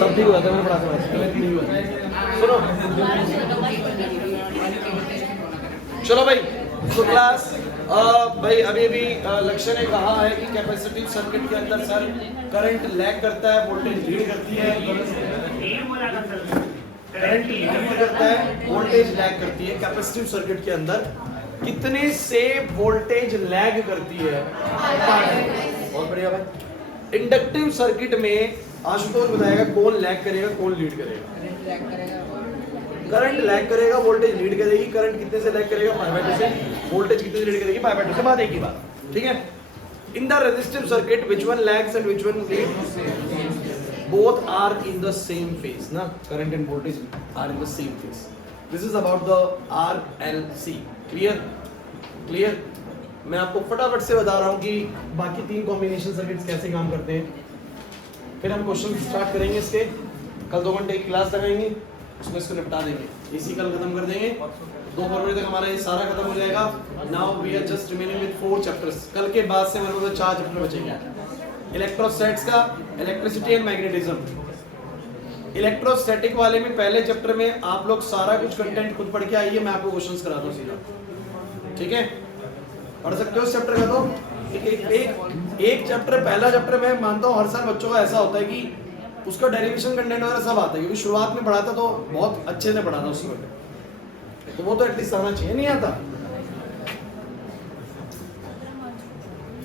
सब ठीक हुआ था, मैंने पढ़ा था, नहीं हुआ। सुनो चलो भाई, तो क्लास भाई अभी अभी लक्ष्य ने कहा है कि कैपेसिटिव सर्किट के अंदर सर करंट लैग करता है, वोल्टेज लीड करती है। करंट लीड करता है, वोल्टेज लैग करती है। कैपेसिटिव सर्किट के अंदर कितने से वोल्टेज लैग करती है? बहुत बढ़िया भाई। इंडक्टिव सर्किट में आशुतोष बताएगा कौन लैग करेगा कौन लीड करेगा। करंट लैग करेगा, वोल्टेज लीड करेगी। करंट कितने से लैग करेगा? π/2 से। वोल्टेज कितने से लीड करेगी? π/2 से। बात एक ही बात, ठीक है। In the resistive circuit which one lags and which one lead? Both are in the same phase ना, current and voltage are in the same phase. This is about the RLC। Clear? Clear? मैं आपको फटाफट से बता रहा हूं कि बाकी 3 कॉम्बिनेशन सर्किट्स कैसे काम करते हैं, फिर हम क्वेश्चन स्टार्ट करेंगे इसके। कल 2 घंटे की क्लास लगाएंगे, उसमें इसको निपटा देंगे। इसी कल खत्म कर देंगे, 2 फरवरी तक हमारा ये सारा खत्म हो जाएगा। Now we are just remaining with 4 chapters. कल के बाद से हमारे पास 4 चैप्टर बचेंगे, इलेक्ट्रोस्टैटिक्स का, इलेक्ट्रिसिटी एंड मैग्नेटिज्म। इलेक्ट्रोस्टैटिक वाले में पहले चैप्टर में आप लोग सारा कुछ कंटेंट खुद पढ़ के आइए, मैं आपको क्वेश्चंस कराता हूं सीधा, ठीक है? पढ़ सकते हो इस चैप्टर का। तो एक चैप्टर, पहला चैप्टर मैं मानता हूँ हर साल बच्चों का ऐसा होता है कि उसका डेरिवेशन कंटेंट वगैरह सब आता है, क्योंकि शुरुआत में पढ़ा था तो बहुत अच्छे से पढ़ा था उसको, तो वो तो एटलीस्ट आना चाहिए। नहीं आता।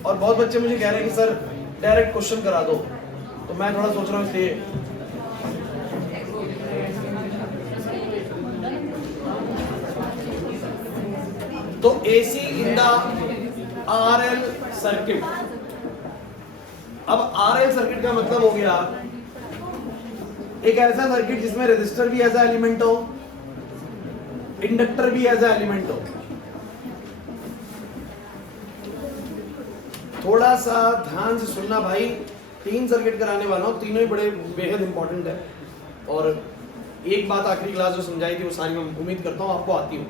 और बहुत बच्चे मुझे कह रहे हैं कि सर डायरेक्ट क्वेश्चन करा दो, तो मैं थोड़ा सोच रहा हूँ इसलिए। तो AC in the RL circuit. अब RL सर्किट का मतलब हो गया एक ऐसा सर्किट जिसमें रेजिस्टर भी एज ए एलिमेंट हो, इंडक्टर भी एज ए एलिमेंट हो। थोड़ा सा ध्यान से सुनना भाई, 3 सर्किट कराने वाला हूं, तीनों ही बड़े बेहद इंपॉर्टेंट है। और एक बात आखिरी क्लास जो समझाई थी वो सारी मैं उम्मीद करता हूं आपको आती हो।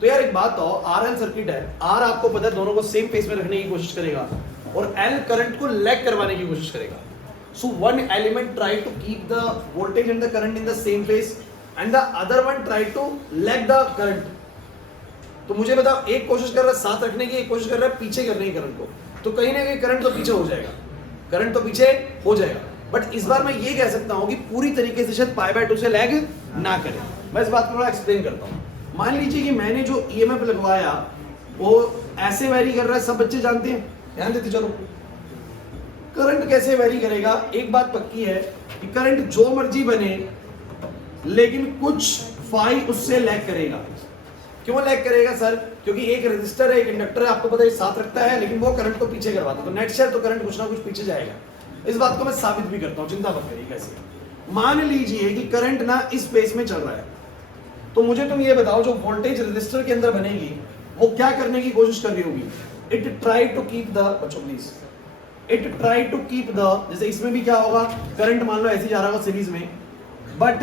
तो यार एक बात तो, RL सर्किट है, R आपको पता है दोनों को सेम फेस में रखने की कोशिश करेगा और L करंट को लैग करवाने की कोशिश करेगा। So one element try to keep the voltage and the current in the same phase and the other one try to lag the current. तो मुझे बताओ, एक कोशिश कर रहा है साथ रखने की, एक कोशिश कर रहा है पीछे करने की करंट को, तो कहीं ना कहीं करंट तो पीछे हो जाएगा, करंट तो पीछे हो जाएगा। बट इस बार मैं ये कह सकता हूँ कि पूरी तरीके से शायद π/2 से लैग ना करे। मैं इस बात को थोड़ा एक्सप्लेन करता हूँ। मान लीजिए कि मैंने जो EMF लगवाया वो ऐसे वैरी कर रहा है, सब बच्चे जानते हैं, ध्यान देते चलो। करंट कैसे वैरी करेगा? एक बात पक्की है कि करंट जो मर्जी बने लेकिन कुछ फाई उससे लैग करेगा। क्यों लैग करेगा सर? क्योंकि एक रेजिस्टर है, एक इंडक्टर है, आपको पता है साथ रखता है, लेकिन वो करंट को पीछे करवाता है, तो नेट शेयर तो करंट कुछ ना कुछ पीछे जाएगा। इस बात को मैं साबित भी करता हूं, चिंता मत करिए। कैसे? मान लीजिए कि करंट ना इस स्पेस में चल रहा है, तो मुझे तुम ये बताओ जो वोल्टेज रेजिस्टर के अंदर बनेगी वो क्या करने की कोशिश कर रही होगी? It try to keep the, बच्चों please, it try to keep the, जैसे इसमें भी क्या होगा, करंट मान लो ऐसे जा रहा होगा सीरीज में, बट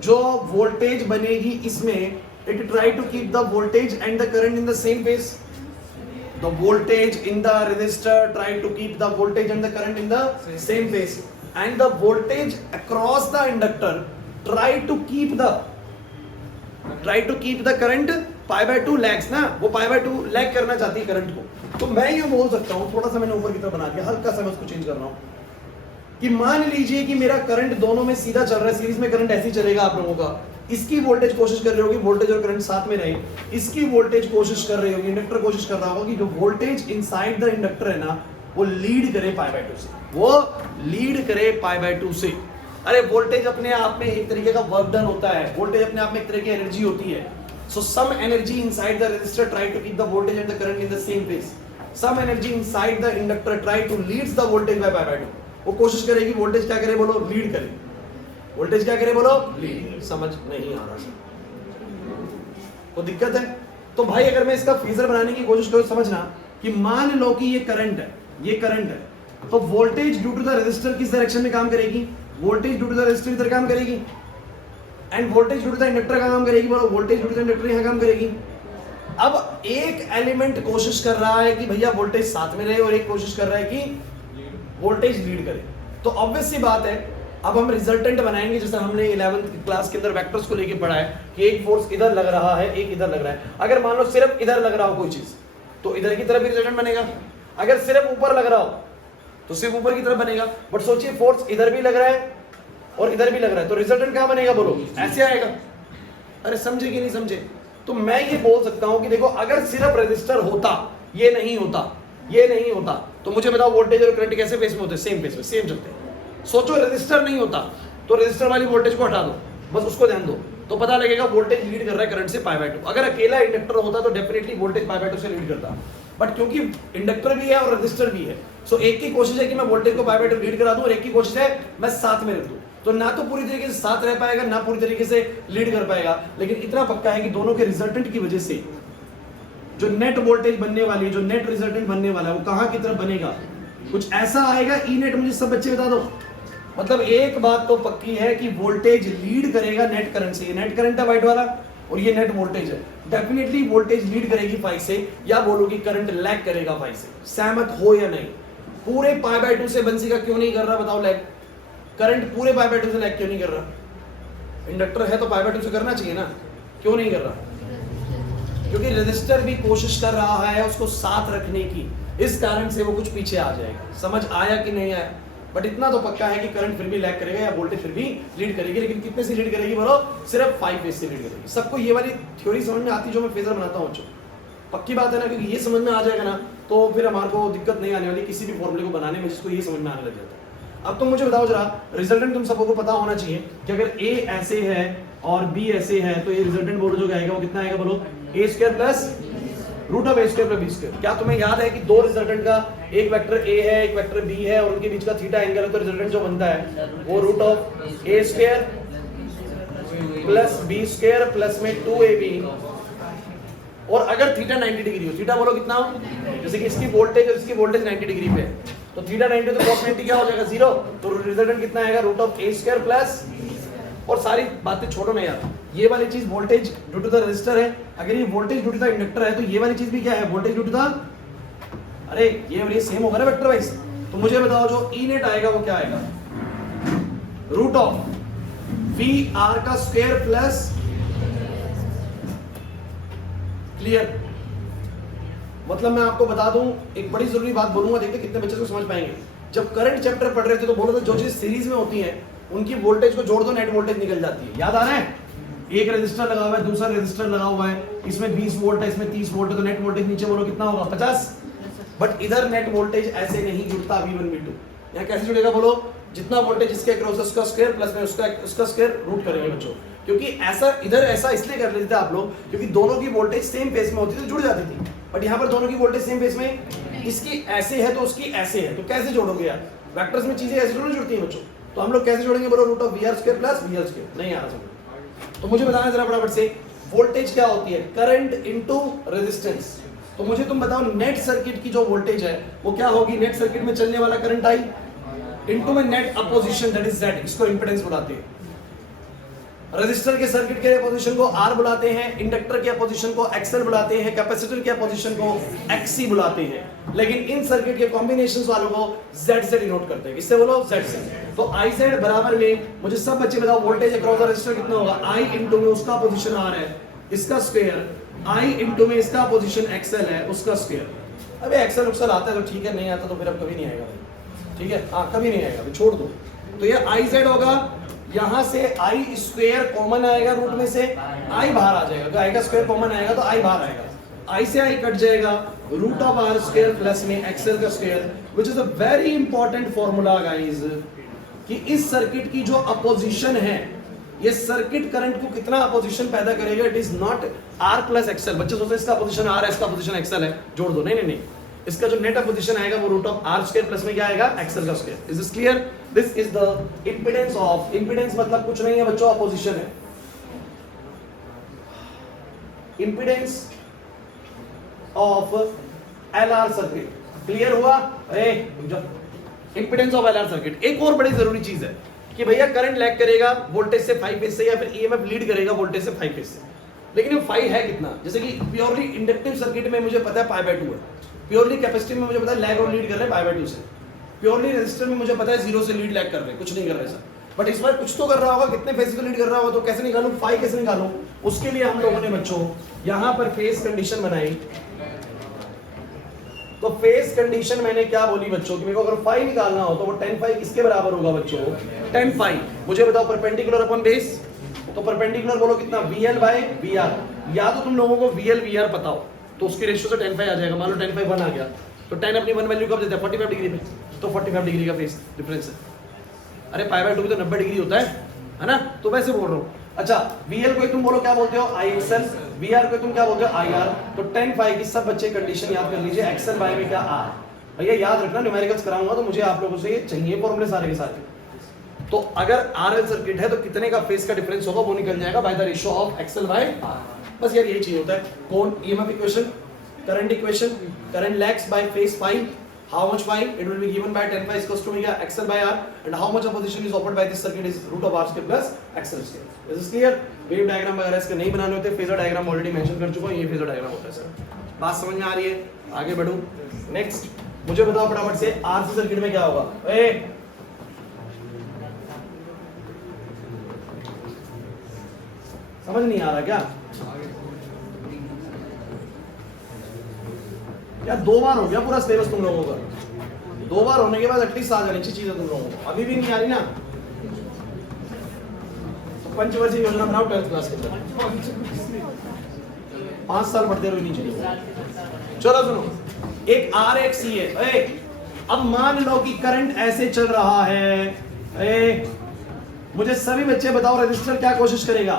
जो वोल्टेज बनेगी इसमें, it try to keep the voltage and the current in the same phase. The voltage in the resistor try to keep the voltage and the current in the same phase, and the voltage across the inductor try to keep the current π/2 lags ना, वो π/2 lag करना चाहती है current को। तो मैं ये बोल सकता हूँ, थोड़ा सा मैंने ऊपर की तरफ बना दिया, हल्का सा मैं उसको चेंज कर रहा हूँ, कि मान लीजिए कि मेरा करंट दोनों में सीधा चल रहा है, सीरीज में करंट ऐसे ही चलेगा आप लोगों का। इसकी वोल्टेज कोशिश कर रही होगी, वोल्टेज और करंट साथ में रहे, इसकी वोल्टेज कोशिश कर रही होगी, इंडक्टर कोशिश कर रहा होगा कि जो वोल्टेज इनसाइड द इंडक्टर है ना, वो लीड करे π/2 से, वो लीड करे π/2 से। अरे वोल्टेज अपने आप में एक तरीके का वर्क डन होता है, वोल्टेज अपने आप में एक तरह की एनर्जी होती है। So some energy inside the resistor try to keep the voltage and the current in the same phase. Some energy inside the inductor try to leads the voltage by π/2. वो कोशिश करेगी वोल्टेज क्या करे बोलो? Lead करे। Voltage क्या करे बोलो? लीड। समझ नहीं आ रहा सर? कोई दिक्कत है? तो भाई अगर मैं इसका फेजर बनाने की कोशिश करूँ, समझना कि मान लो कि ये करंट है, ये करंट है, तो voltage due to the resistor किस डायरेक्शन में काम करेगी? Voltage due to the resistor इधर काम करेगी, and voltage due to the inductor का काम करेगी, बोलो voltage due to the inductor यहां काम करेगी। अब एक एलिमेंट कोशिश कर रहा है कि भैया वोल्टेज साथ में रहे, और एक कोशिश कर रहा है कि वोल्टेज लीड करे। तो ऑब्वियस सी बात है अब हम रिजल्टेंट बनाएंगे, जैसे हमने 11th क्लास के अंदर वेक्टर्स को लेके पढ़ा है कि एक फोर्स इधर लग रहा है, एक इधर लग रहा है। अगर मान लो सिर्फ इधर लग रहा हो कोई चीज तो इधर की तरफ भी रिजल्टेंट बनेगा, अगर सिर्फ ऊपर लग रहा हो तो सिर्फ ऊपर की तरफ बनेगा। बट सोचिए फोर्स इधर भी लग रहा है और इधर भी लग रहा है, तो रिजल्टेंट कहां बनेगा बोलो? ऐसे आएगा। अरे समझे कि नहीं समझे? तो मैं ये बोल सकता हूं कि देखो अगर सिर्फ रजिस्टर होता, ये नहीं होता, तो मुझे बताओ वोल्टेज और करंट कैसे फेस में होते? सेम फेस में, सेम चलते हैं। सोचो रजिस्टर नहीं होता तो रजिस्टर वाली वोल्टेज को हटा दो, बस उसको ध्यान दो, तो पता लगेगा वोल्टेज लीड कर रहा है करंट से π/2। अगर अकेला इंडक्टर होता तो डेफिनेटली वोल्टेज π/2 से लीड करता, बट क्योंकि इंडक्टर भी है और रजिस्टर भी है, सो एक की कोशिश है कि मैं वोल्टेज को π/2 लीड करा दूं और एक की कोशिश है मैं साथ में रख दूं। तो ना तो पूरी तरीके से साथ रह पाएगा, ना पूरी तरीके से लीड कर पाएगा, लेकिन इतना पक्का है कि दोनों के रिजल्टेंट की वजह से जो नेट वोल्टेज बनने वाली है, जो नेट रिजल्टेंट बनने वाला है, वो कहां की तरफ बनेगा? कुछ ऐसा आएगा। ई नेट मुझे सब बच्चे बता दो। मतलब एक बात तो पक्की है कि वोल्टेज लीड करेगा नेट करंट से। ये नेट करंट है व्हाइट वाला और ये नेट वोल्टेज है, डेफिनेटली वोल्टेज लीड करेगी फाई से, या बोलो कि करंट लैग करेगा फाई से। सहमत हो या नहीं? पूरे π/2 से बंसी का क्यों नहीं कर रहा बताओ लैग? करंट पूरे π/2 से लैग क्यों नहीं कर रहा? इंडक्टर है तो π/2 से करना चाहिए ना, क्यों नहीं कर रहा? क्योंकि रजिस्टर भी कोशिश कर रहा है उसको साथ रखने की, इस कारण से वो कुछ पीछे आ जाएगा। समझ आया कि नहीं आया? बट इतना तो पक्का है कि करंट फिर भी लैग करेगा या वोल्टेज फिर भी लीड करेगी, लेकिन कितने से लीड करेगी बोलो? सिर्फ 5 फेज से लीड करेगी। सबको ये वाली थ्योरी समझ में आती जो मैं फेजर बनाता हूँ? पक्की बात है ना, क्योंकि ये समझ में आ जाएगा ना तो फिर हमारे को दिक्कत नहीं आने वाली किसी भी फॉर्मूले को बनाने में, जिसको ये समझ में आने लग जाता है। अब तुम मुझे बताओ जरा, रिजल्टेंट तुम सबको पता होना चाहिए कि अगर ए ऐसे है और बी ऐसे है तो ये रिजल्टेंट बोलो जो आएगा वो कितना आएगा बोलो? a² plus root of a² plus b²। क्या तुम्हें याद है कि दो रिजल्टेंट का, एक वेक्टर a है एक वेक्टर b है और उनके बीच का थीटा एंगल है, तो रिजल्टेंट जो बनता है वो root of a² plus b² plus में 2ab। और अगर थीटा 90 डिग्री हो, थीटा बोलो कितना हो? जैसे कि इसकी वोल्टेज और इसकी वोल्टेज 90 डिग्री पे है, तो थीटा 90 तो cos 90 क्या हो जाएगा? 0। तो रिजल्टेंट कितना आएगा? रूट ऑफ a² प्लस, और सारी बातें छोड़ो ना यार, ये वाली चीज voltage due to the resistor है, अगर ये voltage due to the inductor है तो ये वाली चीज भी क्या है? वोल्टेज ड्यू टू द, अरे ये और ये सेम होगा ना वेक्टर वाइज। तो मुझे बताओ जो ई नेट आएगा वो क्या आएगा? रूट ऑफ वी आर का स्क्वायर प्लस, क्लियर? मतलब मैं आपको बता दूं, एक बड़ी जरूरी बात बोलूंगा, देखते कितने बच्चे को समझ पाएंगे। जब करंट चैप्टर पढ़ रहे थे तो बोलो तो जो चीज सीरीज में होती है उनकी वोल्टेज को जोड़ दो, नेट वोल्टेज निकल जाती है। याद आ रहा है? एक रेजिस्टर लगा हुआ है, दूसरा रेजिस्टर लगा हुआ है, इसमें 20 वोल्ट है, इसमें 30 वोल्ट है, तो नेट वोल्टेज नीचे बोलो कितना होगा? 50। बट इधर नेट वोल्टेज ऐसे नहीं जुड़ता V1 V2। यहाँ कैसे जुड़ेगा बोलो? जितना वोल्टेज इसके अक्रॉस उसका स्क्वायर प्लस में उसका स्क्वायर रूट करेंगे बच्चों। क्योंकि ऐसा इधर ऐसा इसलिए कर लेते थे आप लोग क्योंकि दोनों की वोल्टेज सेम फेस में होती थी, जुड़ जाती थी। बट यहाँ पर दोनों की वोल्टेज सेम फेस में, इसकी ऐसे है तो उसकी ऐसे है, तो कैसे जोड़ोगे यार? वेक्टर्स में चीजें ऐसे थोड़ी जुड़ती हैं बच्चों। तो हम लोग कैसे जोड़ेंगे बोलो? Root of VR² plus VL²। नहीं आ रहा समझ? तो मुझे बताना जरा फटाफट से, वोल्टेज क्या होती है? Current into resistance. तो मुझे तुम बताओ नेट सर्किट की जो वोल्टेज है वो क्या होगी? नेट सर्किट में चलने वाला करंट आई इनटू में net opposition that is Z, इसको इंपेडेंस बुलाते हैं। रेजिस्टर के सर्किट के अपोजिशन को R बुलाते हैं, इंडक्टर के अपोजिशन को XL बुलाते हैं, कैपेसिटर के अपोजिशन को XC बुलाते हैं। लेकिन इन सर्किट के कॉम्बिनेशंस वालों को Z से डिनोट करते हैं। किससे बोलो? Z से। तो IZ बराबर में, मुझे सब बच्चे बताओ वोल्टेज अक्रॉस द रेजिस्टर कितना होगा? I इनटू में उसका पोजीशन R है, इसका स्क्वायर, I इनटू में इसका पोजीशन XL है, उसका स्क्वायर। अबे XL उक्सल आता है तो ठीक है, नहीं आता तो फिर अब कभी नहीं आएगा भाई, ठीक है? हाँ कभी नहीं आएगा, छोड़ दो। तो ये IZ होगा, यहां से I स्क्वायर कॉमन आएगा रूट में से, I बाहर आ जाएगा, तो I का स्क्वायर कॉमन आएगा तो I बाहर आएगा, I से I कट जाएगा, root of R square plus में XL का square, which is a very important formula guys, कि इस सर्किट की जो अपोजिशन है, ये सर्किट करंट को कितना अपोजिशन पैदा करेगा? It is not R plus XL। बच्चे सोचते हैं इसका अपोजिशन R है, इसका अपोजिशन XL है, जोड़ दो। नहीं नहीं, इसका जो नेट अपोजिशन आएगा वो root of R square plus में क्या आएगा? XL का square. Is this clear? This is the impedance of, impedance मतलब कुछ नहीं है बच्चों, अपोजिशन है। Impedance of LR circuit, clear हुआ? Impedance of LR circuit. एक और बड़ी जरूरी चीज है कि भैया करंट लैग करेगा वोल्टेज से 5 फेज से, या फिर EMF लीड करेगा वोल्टेज से 5 फेज से। लेकिन ये 5 है कितना? जैसे कि प्योरली इंडक्टिव सर्किट में मुझे पता है π/2 है, प्योरली कैपेसिटिव में मुझे पता है लैग और लीड कर रहे हैं π/2 से, प्योरली रेजिस्टर में मुझे पता है 0 से लीड लैग कर रहे हैं, कुछ नहीं कर रहे सर। बट इस बार कुछ तो कर रहा होगा, कितने फेस को लीड कर रहा होगा, तो कैसे निकालूं, फाई कैसे निकालूं, उसके लिए हम लोगों ने बच्चों यहां पर फेस कंडीशन बनाई। तो फेस कंडीशन मैंने क्या बोली बच्चों कि मेरे को अगर फाई निकालना हो तो वो 10 फाई किसके बराबर होगा बच्चों, 10 फाई। मुझे बताओ परपेंडिकुलर अपन बेस, तो परपेंडिकुलर बोलो कितना, VL बाय VR। या तो तुम लोगों को VL VR पता हो तो उसके रेशियो से 10 फाई आ जाएगा। मान लो 10 फाई 1 आ गया तो 10 अपनी 1 वैल्यू कब देता है, 45 डिग्री पे, तो 45 डिग्री का फेस डिफरेंस है। अरे पाई बाय 2 भी तो 90 डिग्री होता है ना, तो वैसे बोल रहा हूँ। अच्छा VL को तुम बोलो क्या बोलते हो, IXL, VR को तुम क्या बोलते हो, IR। तो 10 फाई की सब बच्चे कंडीशन याद कर लीजिए, XL बाय में क्या R। भैया याद रखना, न्यूमेरिकल्स कराऊंगा तो मुझे आप लोगों से ये चाहिए फॉर्मूले सारे के सारे। तो अगर RL सर्किट है तो कितने का फेस का डिफरेंस होगा वो निकल जाएगा by the ratio of XL by R। बस यार यही चाहिए होता है। कौन EMF equation, current equation, current lags by phase phi, how much phi it will be given by 10 phi is equals to XL by R, and how much opposition is offered by this circuit is root of R square plus XL square. This is clear? Wave diagram वगैरह इसके नहीं बनाने होते, phasor diagram already mention कर चुका हूं, ये phasor diagram होता है सर। बात समझ में आ रही है, आगे बढ़ूं। नेक्स्ट मुझे बताओ फटाफट से RC सर्किट में क्या होगा। ए समझ नहीं आ रहा क्या? यार 2 बार हो गया पूरा सिलेबस तुम लोगों का, 2 बार होने के बाद एटलीस्ट आ जानी चाहिए चीजें तुम लोगों को। अभी भी नहीं आ रही ना, तो पंचवर्षीय योजना बनाओ 12th क्लास के अंदर, 5 साल पढ़ते रहो नीचे। चलो सुनो, एक R एक C है। अब मान लो कि करंट ऐसे चल रहा है। मुझे सभी बच्चे बताओ रजिस्टर क्या कोशिश करेगा,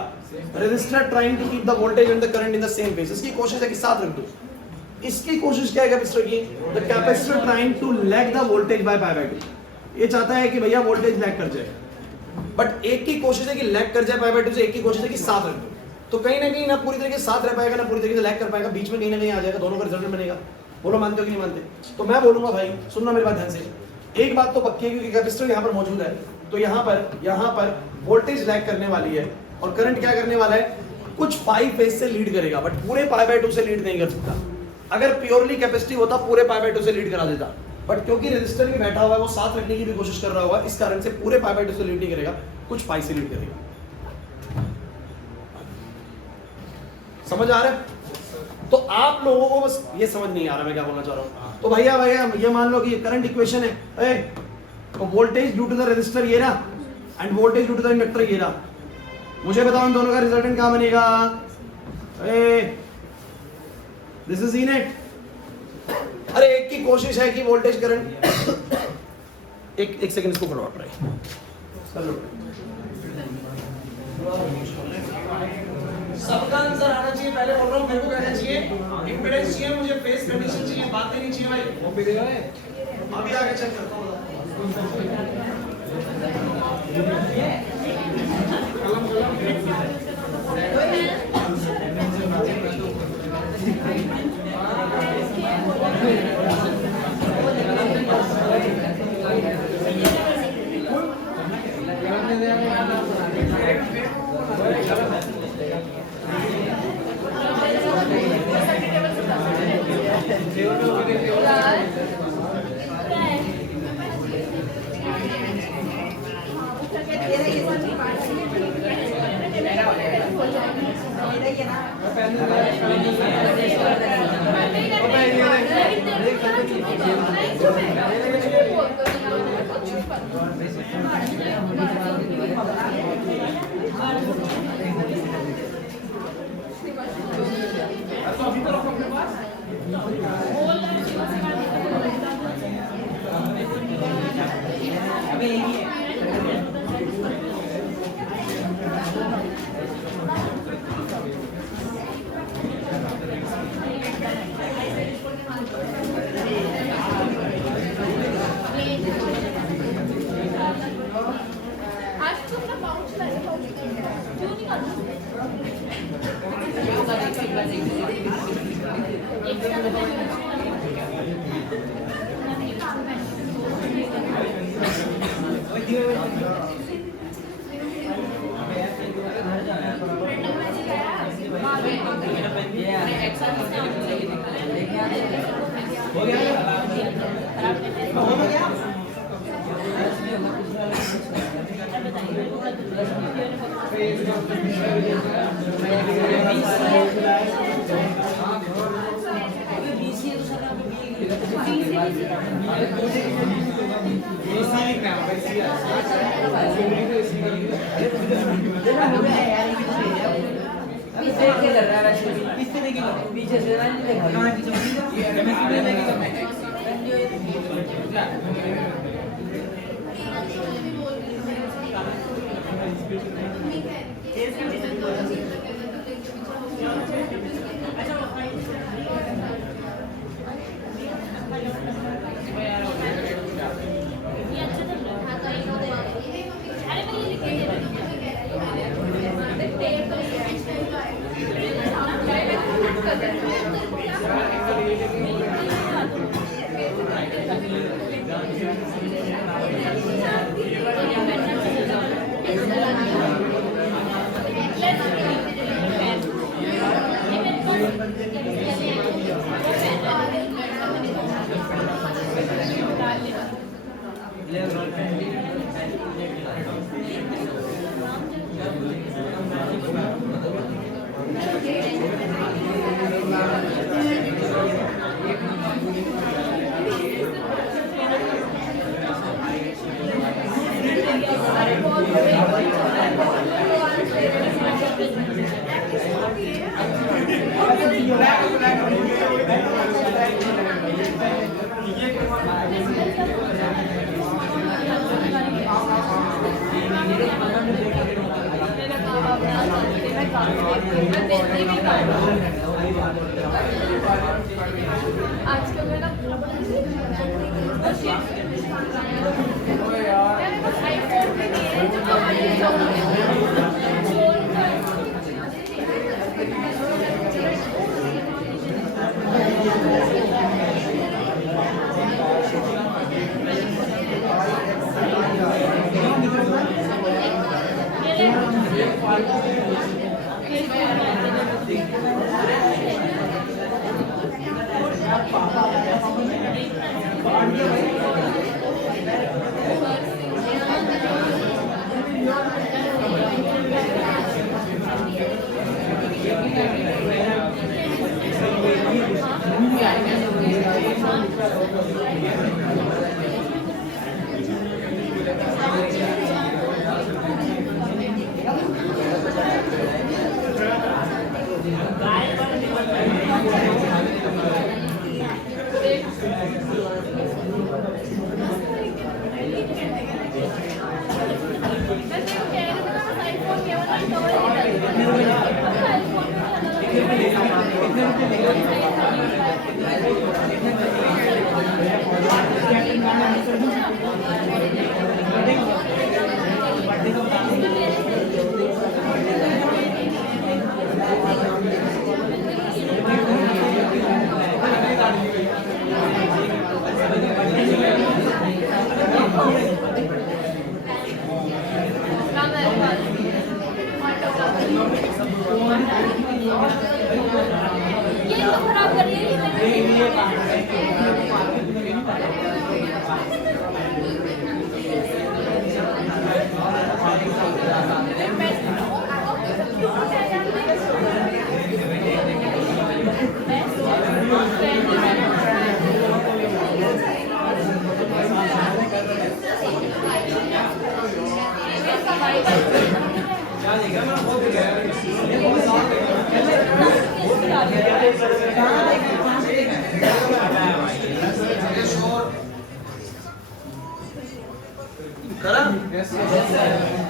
resistor trying to keep the voltage and the current in the same phase. इसकी कोशिश है कि साथ रख दो। इसकी कोशिश क्या है कैपेसिटर की, the capacitor trying to lag the voltage by pi by 2। ये चाहता है कि भैया वोल्टेज लैग कर जाए, बट एक की कोशिश है कि लैग कर जाए पाई बाय 2 से, एक की कोशिश है कि साथ रख दो। तो कहीं ना कहीं ना पूरी तरीके से साथ रह पाएगा ना पूरी तरीके से लैग कर पाएगा, बीच में कहीं ना कहीं आ जाएगा, दोनों का रिजल्ट बनेगा। बोलो मानते हो कि नहीं मानते? तो मैं बोलूंगा भाई सुनना मेरी बात ध्यान से, एक बात तो पक्की है क्योंकि कैपेसिटर यहाँ पर मौजूद है, तो यहाँ पर वोल्टेज लैग करने वाली है और करंट क्या करने वाला है, कुछ पाई फेज से लीड करेगा, बट पूरे पाई बाय 2 से लीड नहीं कर सकता। अगर प्योरली कैपेसिटिव होता पूरे पाई बाय 2 से लीड करा देता, बट क्योंकि रेजिस्टर में बैठा हुआ है वो साथ रखने की भी कोशिश कर रहा होगा, इस कारण से पूरे पाई बाय 2 से लीड नहीं करेगा, कुछ पाई से लीड करेगा। समझ आ रहा है? तो आप लोगों को बस ये समझ नहीं आ रहा मैं क्या बोलना चाह रहा हूं। तो भैया ये मान लो कि ये करंट इक्वेशन है, तो voltage due to the resistor ये रहा and voltage due to the inductor ये रहा। मुझे बताओ इन दोनों का रिजल्टेंट क्या बनेगा? This is इनेट। अरे एक की कोशिश है कि वोल्टेज करंट एक सेकंड इसको फटाफट ट्राई कर लो। सबका आंसर आना चाहिए, पहले बोल रहा हूं मेरे को कहना चाहिए इंपेडेंस चाहिए, मुझे फेस कंडीशन चाहिए, बातें नहीं चाहिए भाई। वो भी देगा है, अभी आगे चेक करता हूं। पीछे से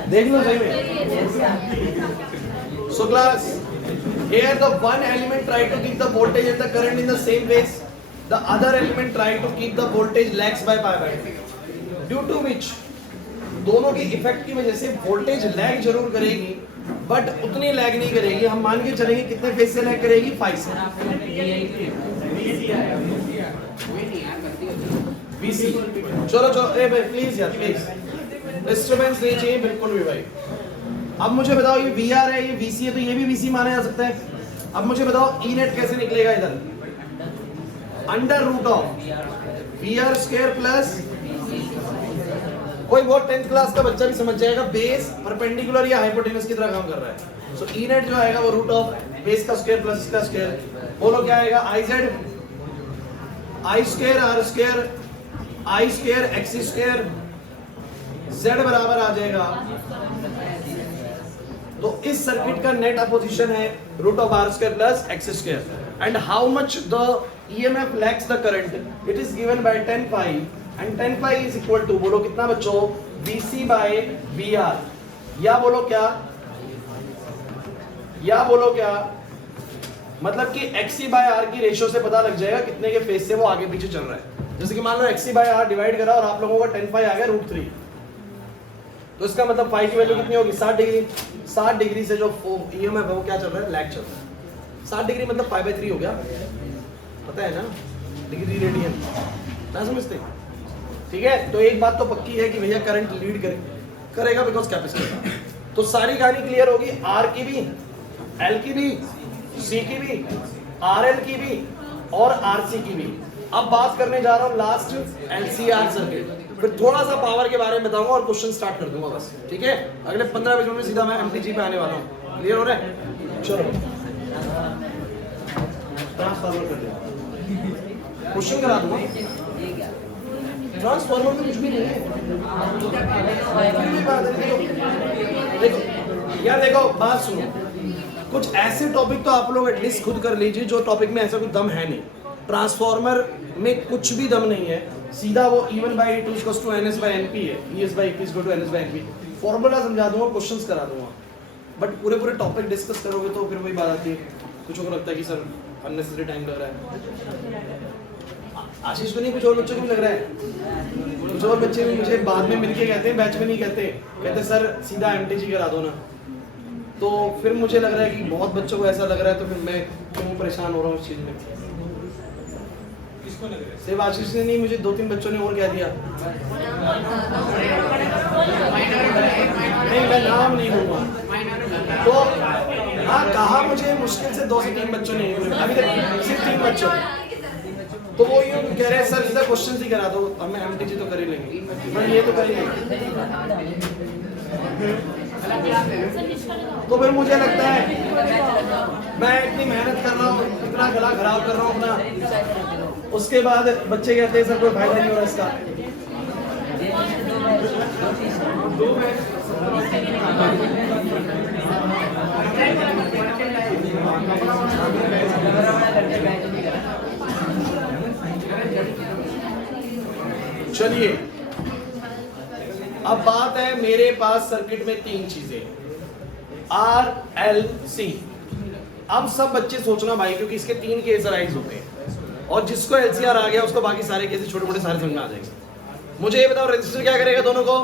देख लो सही में. So class, here the one element try to keep the voltage and the current in the same phase. The other element try to keep the voltage lags by pi by 2. Due to which दोनों के effect की वजह से voltage lag जरूर करेगी, but उतनी lag नहीं करेगी. हम मान के चलेंगे कितने फेज से लैग करेगी? 5 से. VC. चलो चलो ए भाई प्लीज यार प्लीज, डिस्टरबेंस नहीं चाहिए बिल्कुल भी भाई. अब मुझे बताओ, ये VR है, ये VC है, तो ये भी VC माना जा सकता है. अब मुझे बताओ E नेट कैसे निकलेगा इधर? Under root of VR square plus कोई बहुत 10th क्लास का बच्चा भी समझ जाएगा बेस परपेंडिकुलर या हाइपोटेनस की तरह काम कर रहा है। सो ई नेट जो आएगा वो रूट ऑफ बेस का स्क्वायर प्लस इसका स्क्वायर, बोलो क्या आएगा, I Z I square R square I square X square Z बराबर आ जाएगा। तो इस सर्किट का नेट अपोजिशन है root of R square plus X square. And how much the EMF lags the current, it is given by 10 pi and 10 pi is equal to, बोलो कितना बच्चों, BC बाय BR, या बोलो क्या मतलब कि XC बाय R की ratio से पता लग जाएगा कितने के फेज से वो आगे पीछे चल रहा है। जैसे कि मान लो XC बाय R डिवाइड करा और आप लोगों का 10 पाई आ गया √3, तो इसका मतलब फाई की वैल्यू कितनी होगी, 60 डिग्री। 60 डिग्री से जो ईएमएफ है वो क्या चल रहा है, लैग चल रहा है। 60 डिग्री मतलब पाई बाय 3 हो गया, पता है ना, डिग्री रेडियन ना, समझते हैं? ठीक है, तो एक बात तो पक्की है कि भैया करंट लीड करेगा बिकॉज कैपेसिटर। तो सारी कहानी क्लियर होगी, आर की भी, एल की भी, सी की भी, आरएल की भी और आरसी की भी। अब बात करने जा रहा हूं लास्ट एलसीआर सर्किट, फिर थोड़ा सा पावर के बारे में बताऊंगा और क्वेश्चन स्टार्ट कर दूंगा बस। ठीक है, अगले 15-20 मिनट में सीधा मैं एमटीजी पे आने वाला हूं। क्लियर हो रहा है? चलो ट्रांसफार्मर कर दो, क्वेश्चन करा दूंगा। ट्रांसफार्मर में कुछ भी नहीं है, देखो यार, देखो बात सुनो, कुछ ऐसे टॉपिक तो आप लोग एटलीस्ट खुद कर लीजिए जो टॉपिक में ऐसा कुछ दम है नहीं। ट्रांसफार्मर में कुछ भी दम नहीं है, सीधा वो E1/E2 NS/NP है, ES/EP NS/NP। फॉर्मूला समझा दूंगा, क्वेश्चंस करा दूंगा, बट पूरे टॉपिक डिस्कस करोगे तो फिर वही बात आती है, कुछ को लगता है कि सर अननेसेसरी टाइम लग रहा है। आशीष को नहीं, कुछ और बच्चों को भी लग रहा है, कुछ और बच्चे भी मुझे बाद में मिलके कहते हैं, बैच में नहीं कहते सर सीधा एमटीजी करा दो ना। तो फिर मुझे लग रहा है कि बहुत बच्चों को ऐसा लग रहा है, तो फिर मैं क्यों परेशान हो रहा हूँ इस चीज में। किसको लग रहा है? सिर्फ आशीष ने नहीं, मुझे 2-3 बच्चों ने और कह दिया। नहीं, मैं नाम नहीं लूंगा। तो हाँ, कहा मुझे मुश्किल से 2 से 3 बच्चों ने, अभी तक सिर्फ 3 बच्चों। तो वो यूँ कह रहे हैं सर सीधा क्वेश्चन ही करा दो, हमें एमटीजी तो कर ही लेंगे, पर ये तो कर ही लेंगे। तो फिर मुझे लगता है मैं इतनी मेहनत कर रहा हूँ, इतना गला खराब कर रहा हूँ अपना, उसके बाद बच्चे कहते हैं सर कोई फायदा नहीं हो रहा इसका। चलिए, अब बात है मेरे पास सर्किट में 3 चीजें R, L, C। अब सब बच्चे सोचना भाई, क्योंकि इसके 3 केस अराइज होते हैं और जिसको LCR आ गया उसको बाकी सारे केस छोटे मोटे सारे समझ में आ जाएंगे। मुझे ये बताओ रेजिस्टर क्या करेगा दोनों को,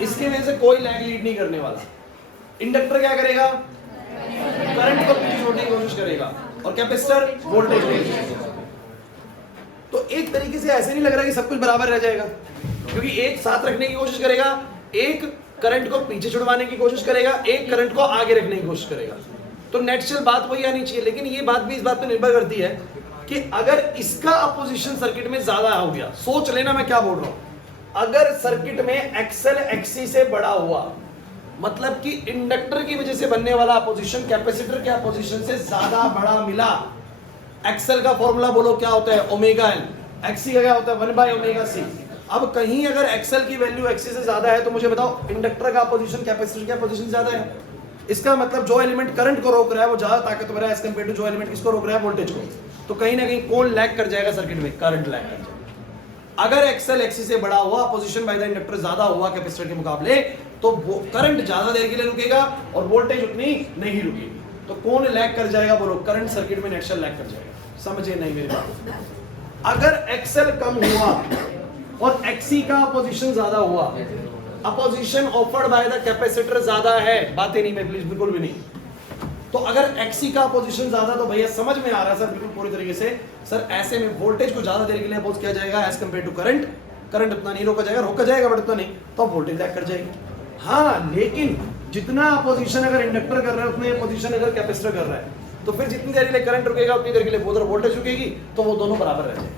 इसके वजह से कोई लैग लीड नहीं करने वाला। इंडक्टर क्या करेगा, करंट को पीछे छोड़ने की कोशिश करेगा और कैपेसिटर वोल्टेज। तो एक तरीके से ऐसे नहीं लग रहा कि सब कुछ बराबर रह जाएगा, क्योंकि एक साथ रखने की कोशिश करेगा, एक करंट को पीछे छुड़वाने की कोशिश करेगा, एक करंट को आगे रखने की कोशिश करेगा। तो नेचुरल बात वही आनी चाहिए, लेकिन ये बात भी इस बात पर निर्भर करती है कि अगर इसका अपोजिशन सर्किट में ज्यादा हो गया, सोच लेना मैं क्या बोल रहा हूं, अगर सर्किट में एक्सएल एक्सी से बड़ा हुआ, मतलब कि इंडक्टर की वजह से बनने वाला अपोजिशन कैपेसिटर के अपोजिशन से ज्यादा बड़ा मिला। एक्सएल का फॉर्मूला बोलो क्या होता है, ओमेगा एल, एक्सी का क्या होता है 1/ωc। अब कहीं अगर एक्सएल की वैल्यू एक्सी से ज्यादा है तो मुझे बताओ इंडक्टर का अपोजिशन कैपेसिटर के अपोजिशन ज्यादा है, इसका मतलब जो एलिमेंट करंट को रोक रहा है वो ज्यादा ताकतवर है एज कंपेयर टू जो एलिमेंट किसको रोक रहा है, वोल्टेज को। तो कहीं ना कहीं कौन लैग कर जाएगा सर्किट में, करंट लैग कर जाएगा। अगर एक्सएल एक्सी से बड़ा हुआ, अपोजिशन बाय द इंडक्टर ज्यादा हुआ कैपेसिटर के मुकाबले, तो करंट ज्यादा देर के लिए रुकेगा और वोल्टेज उतनी नहीं रुकेगी। तो कौन लैग कर जाएगा बोलो, करंट सर्किट में नेचुरल लैग कर जाएगा। समझे नहीं मेरी बात? अगर एक्सएल कम हुआ और एक्सी का अपोजिशन ज्यादा हुआ, opposition offered by the capacitor ज्यादा है, बातें नहीं मैं प्लीज बिल्कुल भी नहीं। तो अगर एक्सी का अपोजिशन ज्यादा, तो भैया समझ में आ रहा है सर बिल्कुल पूरी तरीके से, सर ऐसे में वोल्टेज को ज्यादा देर के लिए अपोज किया जाएगा as compare to current. Current उतना नहीं रोका जाएगा, रोका जाएगा बट उतना नहीं, तो वोल्टेज लैग कर जाएगी। हाँ, लेकिन जितना अपोजिशन अगर इंडक्टर कर रहा है उतने अपोजिशन अगर कैपेसिटर कर रहा है, तो फिर जितनी देर के लिए करंट रुकेगा उतनी देर के लिए उधर वोल्टेज रुकेगी, तो वो दोनों बराबर रह जाएंगे,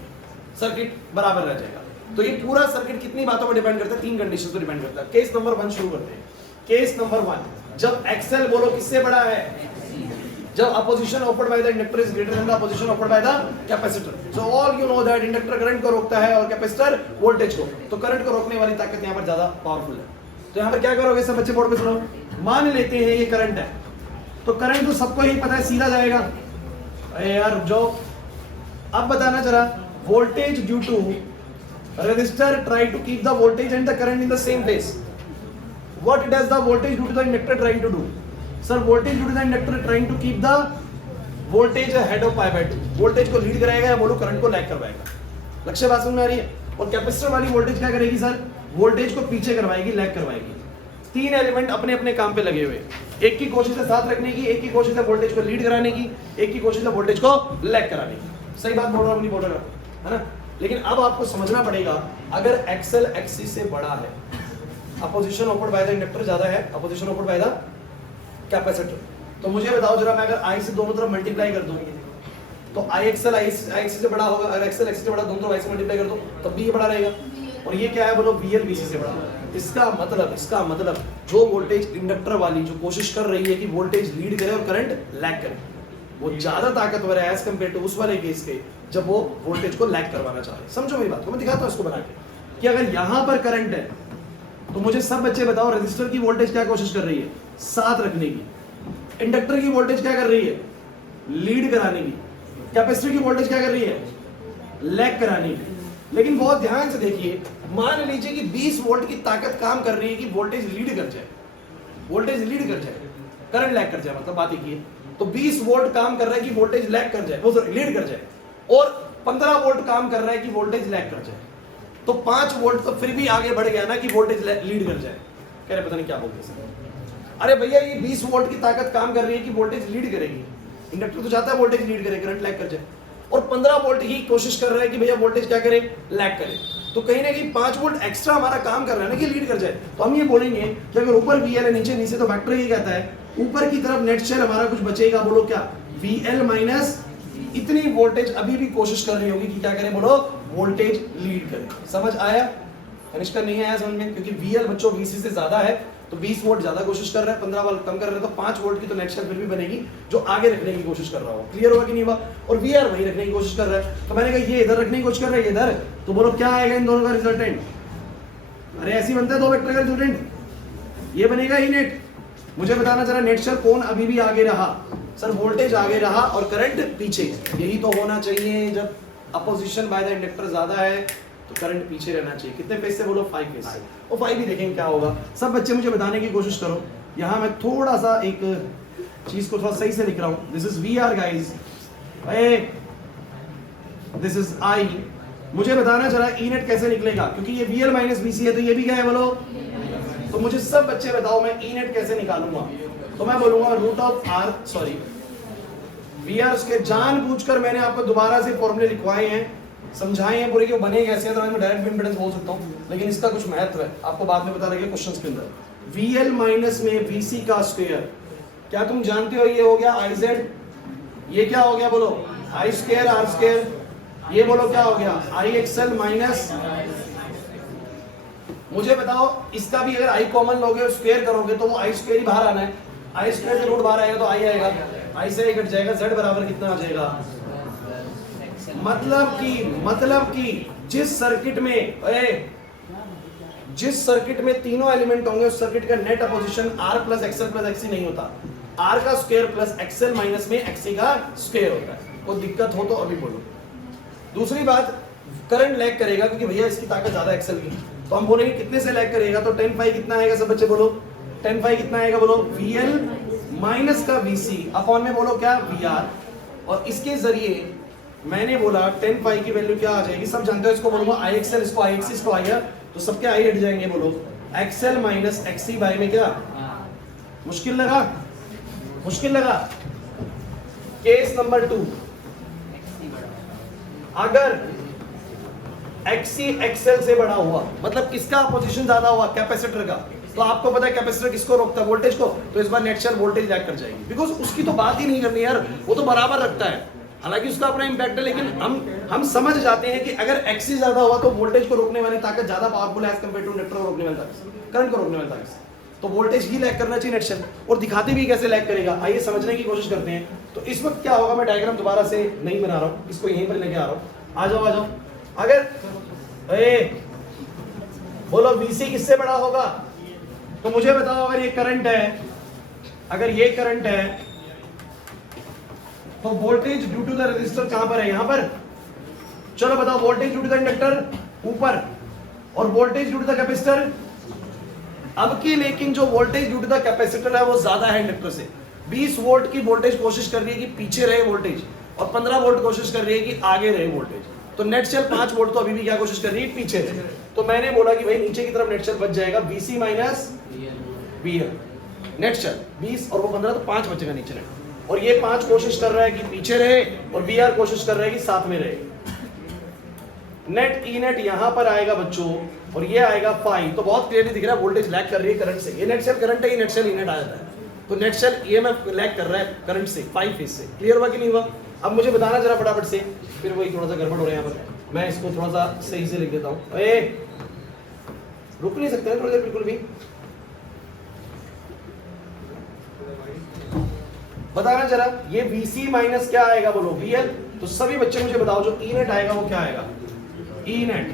सर्किट बराबर रह जाएगा। तो ये पूरा सर्किट कितनी बातों पर डिपेंड करता है? 3 कंडीशन पर डिपेंड करता है। केस नंबर 1 शुरू करते हैं। केस नंबर 1, जब एक्सेल बोलो किससे बड़ा है? जब opposition offered by the inductor is greater than the opposition offered by the capacitor. So all you know that inductor current को रोकता है और कैपेसिटर वोल्टेज को। तो करंट को रोकने वाली ताकत यहाँ पर ज्यादा पावरफुल है। तो यहाँ पर क्या करोगे सब बच्चे? बोर्ड पे सुनो। मान लेते हैं ये करंट है, तो करंट तो सबको ही पता है सीधा जाएगा। अरे यार जो, अब बताना जरा, voltage due to resistor try to keep the voltage and the current in the same place. What does the voltage due to the inductor trying to do? Sir voltage due to the inductor trying to keep the voltage head of pi by 2। वोल्टेज को lead कराएगा या बोलो current को lag करवाएगा। लक्ष्य बात समझ में आ रही है? और कैपेसिटर वाली वोल्टेज क्या करेगी सर? वोल्टेज को पीछे करवाएगी, लैग करवाएगी। 3 एलिमेंट अपने अपने काम पे लगे हुए। एक की कोशिश है साथ रखने की, एक की कोशिश है वोल्टेज को लीड कराने की, एक की कोशिश है वोल्टेज को लैग कराने की। सही बात बोल रहा हूं नहीं बोल रहा, है ना? लेकिन अब आपको समझना पड़ेगा, अगर एक्सेल एक्सिस से बड़ा है, opposition offered by the inductor ज्यादा है, opposition offered by the capacitor, तो मुझे बताओ जरा, मैं अगर आई से दोनों तरफ मल्टीप्लाई कर दूं तो आई एक्सेल से बड़ा होगा। अगर एक्सेल एक्सिस से बड़ा, दोनों तरफ आई से मल्टीप्लाई कर दो तब भी ये बड़ा रहेगा। और ये क्या है बोलो? वीएल वीसी से बड़ा। इसका मतलब जो वोल्टेज इंडक्टर वाली जो कोशिश कर रही है कि वोल्टेज लीड करे और करंट लैग करे, वो ज्यादा ताकतवर है एज कंपेयर टू उस वाले केस के जब वो वोल्टेज को लैग करवाना चाह रहे हैं। समझो मेरी बात को, मैं दिखाता हूं इसको बना के कि अगर यहां पर करंट है तो मुझे सब बच्चे बताओ रेजिस्टर की वोल्टेज क्या कोशिश कर रही है? साथ रखने की। इंडक्टर की वोल्टेज क्या कर रही है? लीड कराने की। कैपेसिटर की वोल्टेज क्या कर रही है? लैग कराने की। लेकिन बहुत ध्यान से देखिए, मान लीजिए कि 20 वोल्ट की ताकत काम कर रही है कि वोल्टेज लीड कर जाए, करंट लैग कर जाए, मतलब बात एक ही है। तो 20 वोल्ट काम कर रहा है कि वोल्टेज लैग कर जाए, वो लीड कर जाए, और 15 वोल्ट काम कर रहा है कि वोल्टेज लैग कर जाए। तो 5 वोल्ट तो फिर भी आगे बढ़ गया ना कि वोल्टेज लीड कर जाए। कह रहे पता नहीं क्या बोलते हैं। अरे भैया ये 20 वोल्ट की ताकत काम कर रही है कि वोल्टेज लीड करेगी। इंडक्टर तो चाहता है वोल्टेज लीड करे, करंट लैग कर जाए, और 15 वोल्ट ही कोशिश कर रहा है कि भैया वोल्टेज क्या करे? लैग करे। तो कहीं ना कहीं 5 वोल्ट एक्स्ट्रा हमारा काम कर रहा है ना कि लीड कर जाए। तो हम ये बोलेंगे कि अगर ऊपर VL है, नीचे तो वेक्टर ये कहता है ऊपर की तरफ नेट शेल हमारा कुछ बचेगा, बोलो क्या? VL माइनस इतनी वोल्टेज अभी भी कोशिश कर रही होगी कि क्या करे? बोलो वोल्टेज लीड करे। समझ आया? कनिष्का नहीं आया समझ में? क्योंकि VL बच्चों VC से ज्यादा है, तो 20 वोल्ट ज्यादा कोशिश कर रहा है, 15 वोल्ट कम कर रहा है, तो 5 वोल्ट की तो नेट शेल फिर भी बनेगी जो आगे रखने की कोशिश कर रहा हो। क्लियर हुआ कि नहीं हुआ? और VR वही रखने की कोशिश कर रहा है। तो मैंने कहा ये इधर रखने की कोशिश कर रहा है, इधर, तो बोलो क्या आएगा इन दोनों का रिजल्टेंट? अरे ऐसी बनता है दो वेक्टर का रिजल्टेंट, ये बनेगा ही नेट। मुझे बताना जरा, नेट शेल कौन अभी भी आगे रहा? सर वोल्टेज आगे रहा और करंट पीछे। यही तो होना चाहिए। जब अपोजिशन बाय द इंडक्टर ज्यादा है तो करंट पीछे रहना चाहिए। कितने पेज से? बोलो 5 पेज से। और 5 भी देखेंगे क्या होगा। सब बच्चे मुझे बताने की कोशिश करो। यहाँ मैं थोड़ा सा एक चीज को थोड़ा सही से लिख रहा हूँ। This is VR guys, this is I। मुझे बताना जरा E नेट कैसे निकलेगा, क्योंकि ये VL माइनस VC है, तो ये भी क्या है बोलो? तो मुझे सब बच्चे बताओ मैं E नेट कैसे निकालूंगा। तो मैं बोलूंगा VR उसके जानबूझकर मैंने आपको दोबारा से फॉर्मूले लिखवाए हैं, समझाए हैं पूरे कि वो बने कैसे हैं, तो मैं डायरेक्ट इम्पीडेंस बोल सकता हूँ, लेकिन इसका कुछ महत्व है, आपको बाद में बता रहे क्वेश्चंस के अंदर। VL माइनस में VC का स्क्वायर, क्या तुम जानते हो? ये हो गया IZ, ये क्या हो गया बोलो? I स्क्वायर R स्क्वायर, ये बोलो क्या हो गया? IXL माइनस, मुझे बताओ इसका भी अगर I कॉमन लोगे स्क्वायर करोगे तो वो I स्क्वायर ही बाहर आना है। I स्क्वायर से रूट बाहर आएगा तो I आएगा, I से कट जाएगा, Z बराबर कितना आ जाएगा? मतलब कि जिस सर्किट में तीनों एलिमेंट होंगे उस सर्किट का net opposition R plus XL plus XC नहीं होता, R का स्क्वायर प्लस XL माइनस में XC का स्क्वायर होता है। कोई दिक्कत हो तो अभी बोलो। दूसरी बात, करंट लैग करेगा क्योंकि भैया इसकी ताकत ज्यादा XL की, तो हम बोलेंगे कितने से लैग करेगा? तो 10 पाई कितना आएगा सब बच्चे बोलो? 10 पाई कितना आएगा बोलो? VL माइनस का VC अपॉन में बोलो क्या? VR। और इसके जरिए मैंने बोला 10 पाई की वैल्यू क्या आ जाएगी? सब जानते हो इसको, बोलूंगा IXL, इसको IXC, इसको IR, तो सबके I हट जाएंगे। बोलो XL माइनस XC बाय में क्या? मुश्किल लगा? केस नंबर 2, अगर XC XL से बड़ा हुआ, मतलब किसका अपोजिशन ज्यादा हुआ? कैपेसिटर का। तो आपको पता है कैपेसिटर किसको रोकता है? वोल्टेज को। तो इस बार नेट शेल वोल्टेज लैग कर जाएगी, बिकॉज उसकी तो बात ही नहीं करनी यार, वो तो बराबर रखता है। हालांकि उसका अपना इम्पैक्ट है, लेकिन हम समझ जाते हैं कि अगर एक्सी ज्यादा हुआ तो वोल्टेज को रोकने वाली ताकत ज्यादा पावरफुल है एज कंपेयर टू इंडक्टर को रोकने वाली ताकत, करंट को रोकने वाली ताकत से। तो वोल्टेज ही लैग करना चाहिए नेट सेल, और दिखाते भी कैसे लैग करेगा आइए समझने की कोशिश करते हैं। तो इस वक्त क्या होगा, मैं डायग्राम दोबारा से नहीं बना रहा हूं, इसको यहीं पर लेके आ रहा हूं। आ जाओ अगर बोलो VC किससे बड़ा होगा, तो मुझे बताओ अगर ये करंट है, अगर ये करंट है तो voltage due to the resistor कहां पर है, यहां पर। चलो बताओ voltage due to the inductor ऊपर, और voltage due to the capacitor. अब की लेकिन जो voltage due to the capacitor है वो ज्यादा है इंडक्टर से। 20 वोल्ट की वोल्टेज कोशिश कर रही है कि पीछे रहे वोल्टेज, और 15 वोल्ट कोशिश कर रही है कि आगे रहे वोल्टेज। तो नेट सेल 5 वोल्ट तो अभी भी क्या कोशिश कर रही है, पीछे रहे। तो मैंने बोला कि भाई नीचे की तरफ नेट सेल बच जाएगा VC minus VL, net cell 20 और वो 15, तो 5 बचेगा नीचे नेट। और ये 5 कोशिश कर रहा है कि पीछे रहे, और VR कोशिश कर रहा है कि साथ में रहे। नेट ई नेट यहां पर आएगा बच्चों, और ये आएगा 5। तो बहुत क्लियरली दिख रहा है वोल्टेज लैग कर रही है करंट से। ये नेट सेल करंट है, ये नेट सेल ई नेट आ जाता है। तो नेट सेल EMF लैग कर रहा है करंट से 5 फेज से। क्लियर हुआ कि नहीं हुआ? अब मुझे बताना जरा फटाफट से, फिर वही थोड़ा सा गड़बड़ हो रहा है यहाँ पर। मैं इसको थोड़ा सा सही से लिख देता हूँ। रुक नहीं सकते थोड़ी देर बिल्कुल भी। बताना जरा, ये VC माइनस क्या आएगा बोलो, VL। तो सभी बच्चे मुझे बताओ जो ई नेट आएगा वो क्या आएगा, E net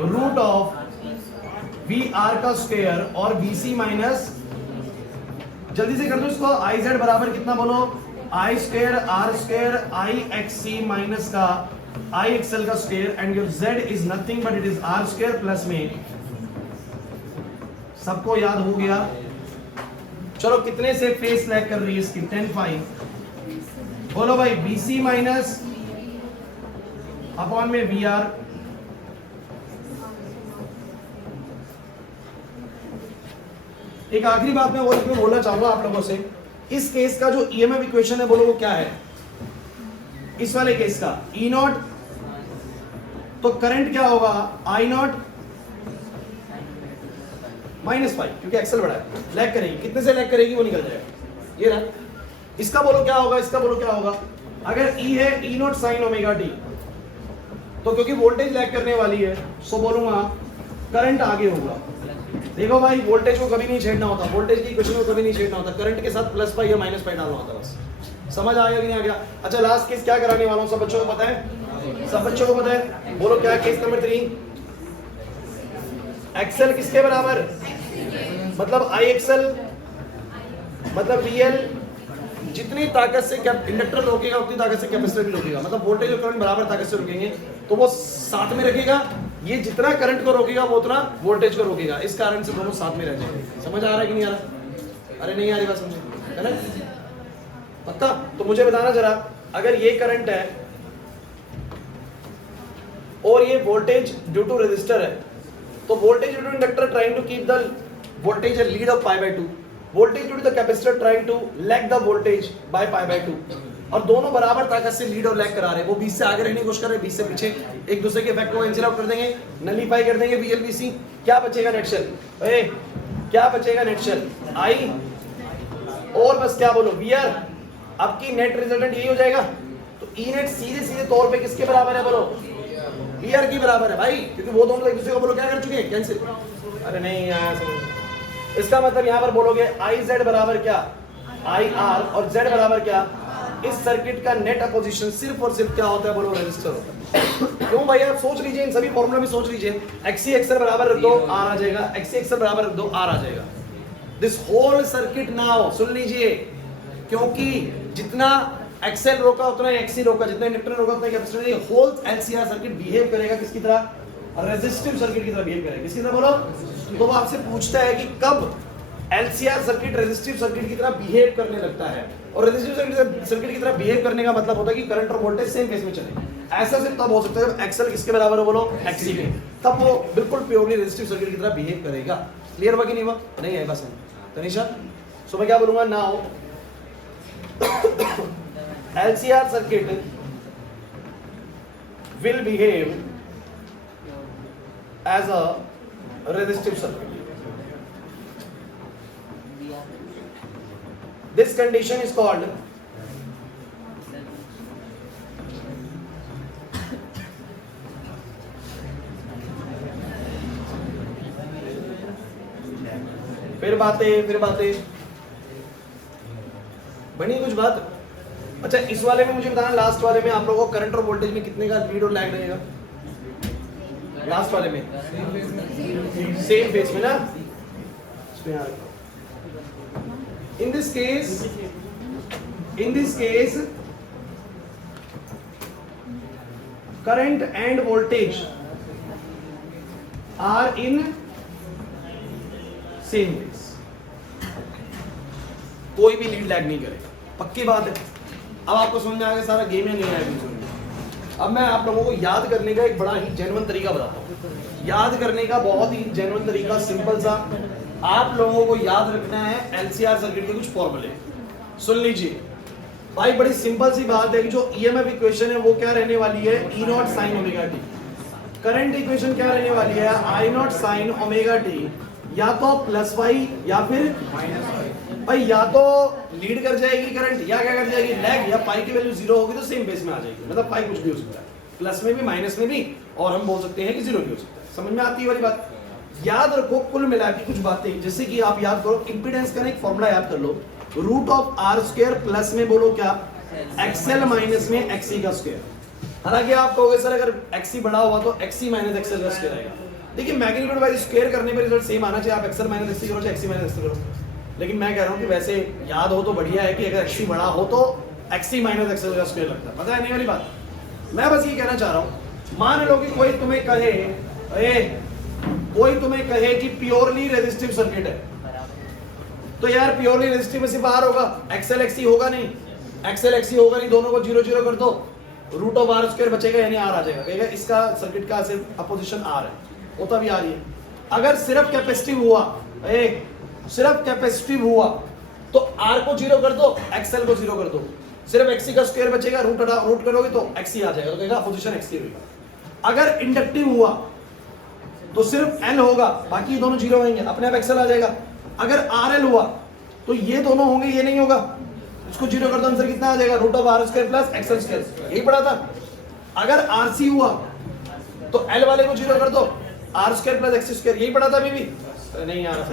root of VR का स्क्वायर और VC माइनस, जल्दी से कर दो इसको, IZ बराबर कितना बोलो, I square R square IXC minus का IXL का square, and your Z is nothing but it is R square plus में। सबको याद हो गया? चलो कितने से फेस लैग कर रही है इसकी, 10/5। बोलो भाई VC माइनस अपॉन में VR। एक आखिरी बात मैं वो बोलना चाहूंगा आप लोगों से, इस केस का जो EMF इक्वेशन है बोलो वो क्या है, इस वाले केस का E नॉट, तो करंट क्या होगा I0 -5, क्योंकि एक्सल बड़ा है, लैग करेगी। कितने से लैग करेगी वो निकल जाएगा, ये रहा। इसका बोलो क्या होगा, इसका बोलो क्या होगा। अगर E है E0 sin ओमेगा t, तो क्योंकि वोल्टेज लैग करने वाली है सो बोलूंगा करंट आगे होगा। देखो भाई वोल्टेज को कभी नहीं छेड़ना होता, वोल्टेज की इक्वेशन को कभी नहीं छेड़ना होता, करंट के साथ +π या -π डालना होता है बस। समझ आ गया कि नहीं आ गया? अच्छा लास्ट केस क्या कराने वाला हूं, सब बच्चों को पता है, सब बच्चों को पता है? बोलो क्या केस नंबर 3, एक्सेल किसके बराबर, मतलब IXL मतलब VL, जितनी ताकत से इंडक्टर रोकेगा उतनी ताकत से कैपेसिटर भी रोकेगा। मतलब वोल्टेज और करंट बराबर ताकत से रोकेंगे तो वो साथ में रखेगा, ये जितना करंट को रोकेगा वो उतना वोल्टेज को रोकेगा, इस कारण से दोनों साथ में रह जाएंगे। समझ आ रहा है कि नहीं आ रहा? अरे नहीं आ रही बात समझे, है ना? पक्का? तो मुझे बताना जरा, अगर ये करंट है और ये वोल्टेज ड्यू टू रेजिस्टर है, तो voltage due to inductor trying to keep the voltage lead of π/2, voltage due to the capacitor trying to lag the voltage by π/2, और दोनों बराबर ताकत से लीड और लैग करा रहे हैं। वो 20 से आगे रहने की कोशिश कर रहे हैं, 20 से पीछे, एक दूसरे के इफेक्ट को कैंसिल आउट कर देंगे, नलीफाई कर देंगे VLVC। क्या बचेगा नेट सेल, क्या बचेगा नेट सेल I, और बस क्या बोलो VR। अब की नेट रिजल्टेंट यही हो जाएगा। तो E नेट सीधे सीधे तौर पे किसके बराबर है बोलो, VR की बराबर है भाई, क्योंकि वो दोनों एक दूसरे को बोलो क्या कर चुके हैं, कैंसिल। अरे नहीं आया समझ। इसका मतलब यहाँ पर बोलोगे IZ बराबर क्या, IR, और Z बराबर क्या, इस सर्किट का नेट अपोजिशन सिर्फ और सिर्फ क्या होता है बोलो, रेजिस्टर होता है। क्यों भाई, आप सोच लीजिए, इन सभी फॉर्मूला में सोच लीजिए, XC XL बराबर रख दो R आ जाएगा, XC XL बराबर रख दो R आ जाएगा। दिस होल सर्किट नाउ सुन लीजिए, क्योंकि जितना XL रोका उतना XC रोका, जितना इंडक्टर रोका उतना कैपेसिटर, ये होल LCR सर्किट बिहेव करेगा किसकी तरह, रेजिस्टिव सर्किट की तरह बिहेव करेगा। किसकी तरह बोलो? तो वो आपसे पूछता है कि कब LCR सर्किट रेजिस्टिव सर्किट की तरह बिहेव करने लगता है, और रेजिस्टिव सर्किट की तरह बिहेव करने का मतलब होता है कि करंट और वोल्टेज सेम फेज में चले। ऐसा सिर्फ तब हो सकता है जब XL किसके बराबर हो बोलो, XC के, तब वो बिल्कुल प्योरली रेजिस्टिव सर्किट की तरह बिहेव करेगा। क्लियर हुआ कि नहीं हुआ? नहीं है बस तनिषा। सो मैं क्या बोलूंगा, now LCR circuit will behave as a resistive circuit. This condition is called बातें बनी कुछ बात। अच्छा इस वाले में मुझे बताना, लास्ट वाले में आप लोगों को करंट और वोल्टेज में कितने का लीड और लैग रहेगा? लास्ट वाले में सेम फेज में ना। In this case current and voltage are in same phase, कोई भी लीड लैग नहीं करेगा, पक्की बात है। अब आपको समझ में आ गया सारा गेम या नहीं आया? अब मैं आप लोगों को याद करने का एक बड़ा ही जेन्युइन तरीका बताता हूँ। याद करने का बहुत ही जेन्युइन तरीका, सिंपल सा। आप लोगों को याद रखना है एलसीआर सर्किट के कुछ फॉर्मूले। सुन लीजिए भाई, बड़ी सिंपल सी बात है कि जो ईएमएफ इक्वेशन है वो क्या रहने वाली है? E naught sine omega t. Current equation क्या रहने वाली है? I naught sine omega t, या तो प्लस वाई या फिर भाई, या तो लीड कर जाएगी करंट या क्या कर जाएगी? लैग। या पाई की वैल्यू 0 होगी तो सेम बेस में आ जाएगी, मतलब पाई कुछ भी हो सकता है, प्लस में भी माइनस में भी, और हम बोल सकते हैं कि 0 भी हो सकता है। समझ में आती है वाली बात? याद रखो कुल मिला के कुछ बातें, जैसे कि आप याद करो इंपीडेंस का एक फॉर्मूला याद कर लो, root of R square plus में बोलो क्या? एक्सएल माइनस में एक्सी का स्क्वायर। हालांकि आप कहोगे सर अगर एक्सी बड़ा हुआ तो एक्सी माइनस एक्सएल का स्क्वायर आएगा। देखिए मैग्नीट्यूड बाय स्क्वायर करने पे रिजल्ट सेम आना चाहिए, आप एक्सएल माइनस एक्सी करो चाहे एक्सी माइनस एक्सी करो। लेकिन मैं कह रहा हूं कि वैसे याद हो तो बढ़िया है कि अगर एक्सी बड़ा हो तो एक्सी माइनस एक्सएल का स्क्वायर लगता है। पता है नहीं वाली बात? मैं बस ये कहना चाह रहा हूं, मान लो कि कोई तुम्हें कहे कि प्योरली रेजिस्टिव सर्किट है, तो यार प्योरली रेजिस्टिव में से बाहर होगा, एक्सएल एक्सी होगा नहीं, एक्सएल एक्सी होगा नहीं, दोनों को 0 0 कर दो, रूट ऑफ आर स्क्वायर बचेगा यानी आर आ जाएगा। कहेगा इसका सर्किट का सिर्फ अपोजिशन आर है, होता भी आ रही है। अगर सिर्फ कैपेसिटिव हुआ, सिर्फ कैपेसिटिव हुआ तो आर को 0 कर दो, एक्सएल को 0 कर दो, सिर्फ एक्सी का स्क्वायर बचेगा, रूट करोगे तो एक्सी आ जाएगा, तो कहेगा अपोजिशन एक्सी होगा। अगर इंडक्टिव हुआ तो सिर्फ एल होगा, बाकी दोनों 0 होंगे, अपने आप एक्सएल आ जाएगा। अगर आर एल हुआ तो ये दोनों होंगे, ये नहीं होगा, इसको 0 कर दो, आंसर कितना आ जाएगा? Root of R square plus XL square. यही पढ़ा था। अगर आरसी हुआ तो एल वाले को 0 कर दो, R square plus X square. यही पढ़ा था अभी भी? नहीं आ रहा था।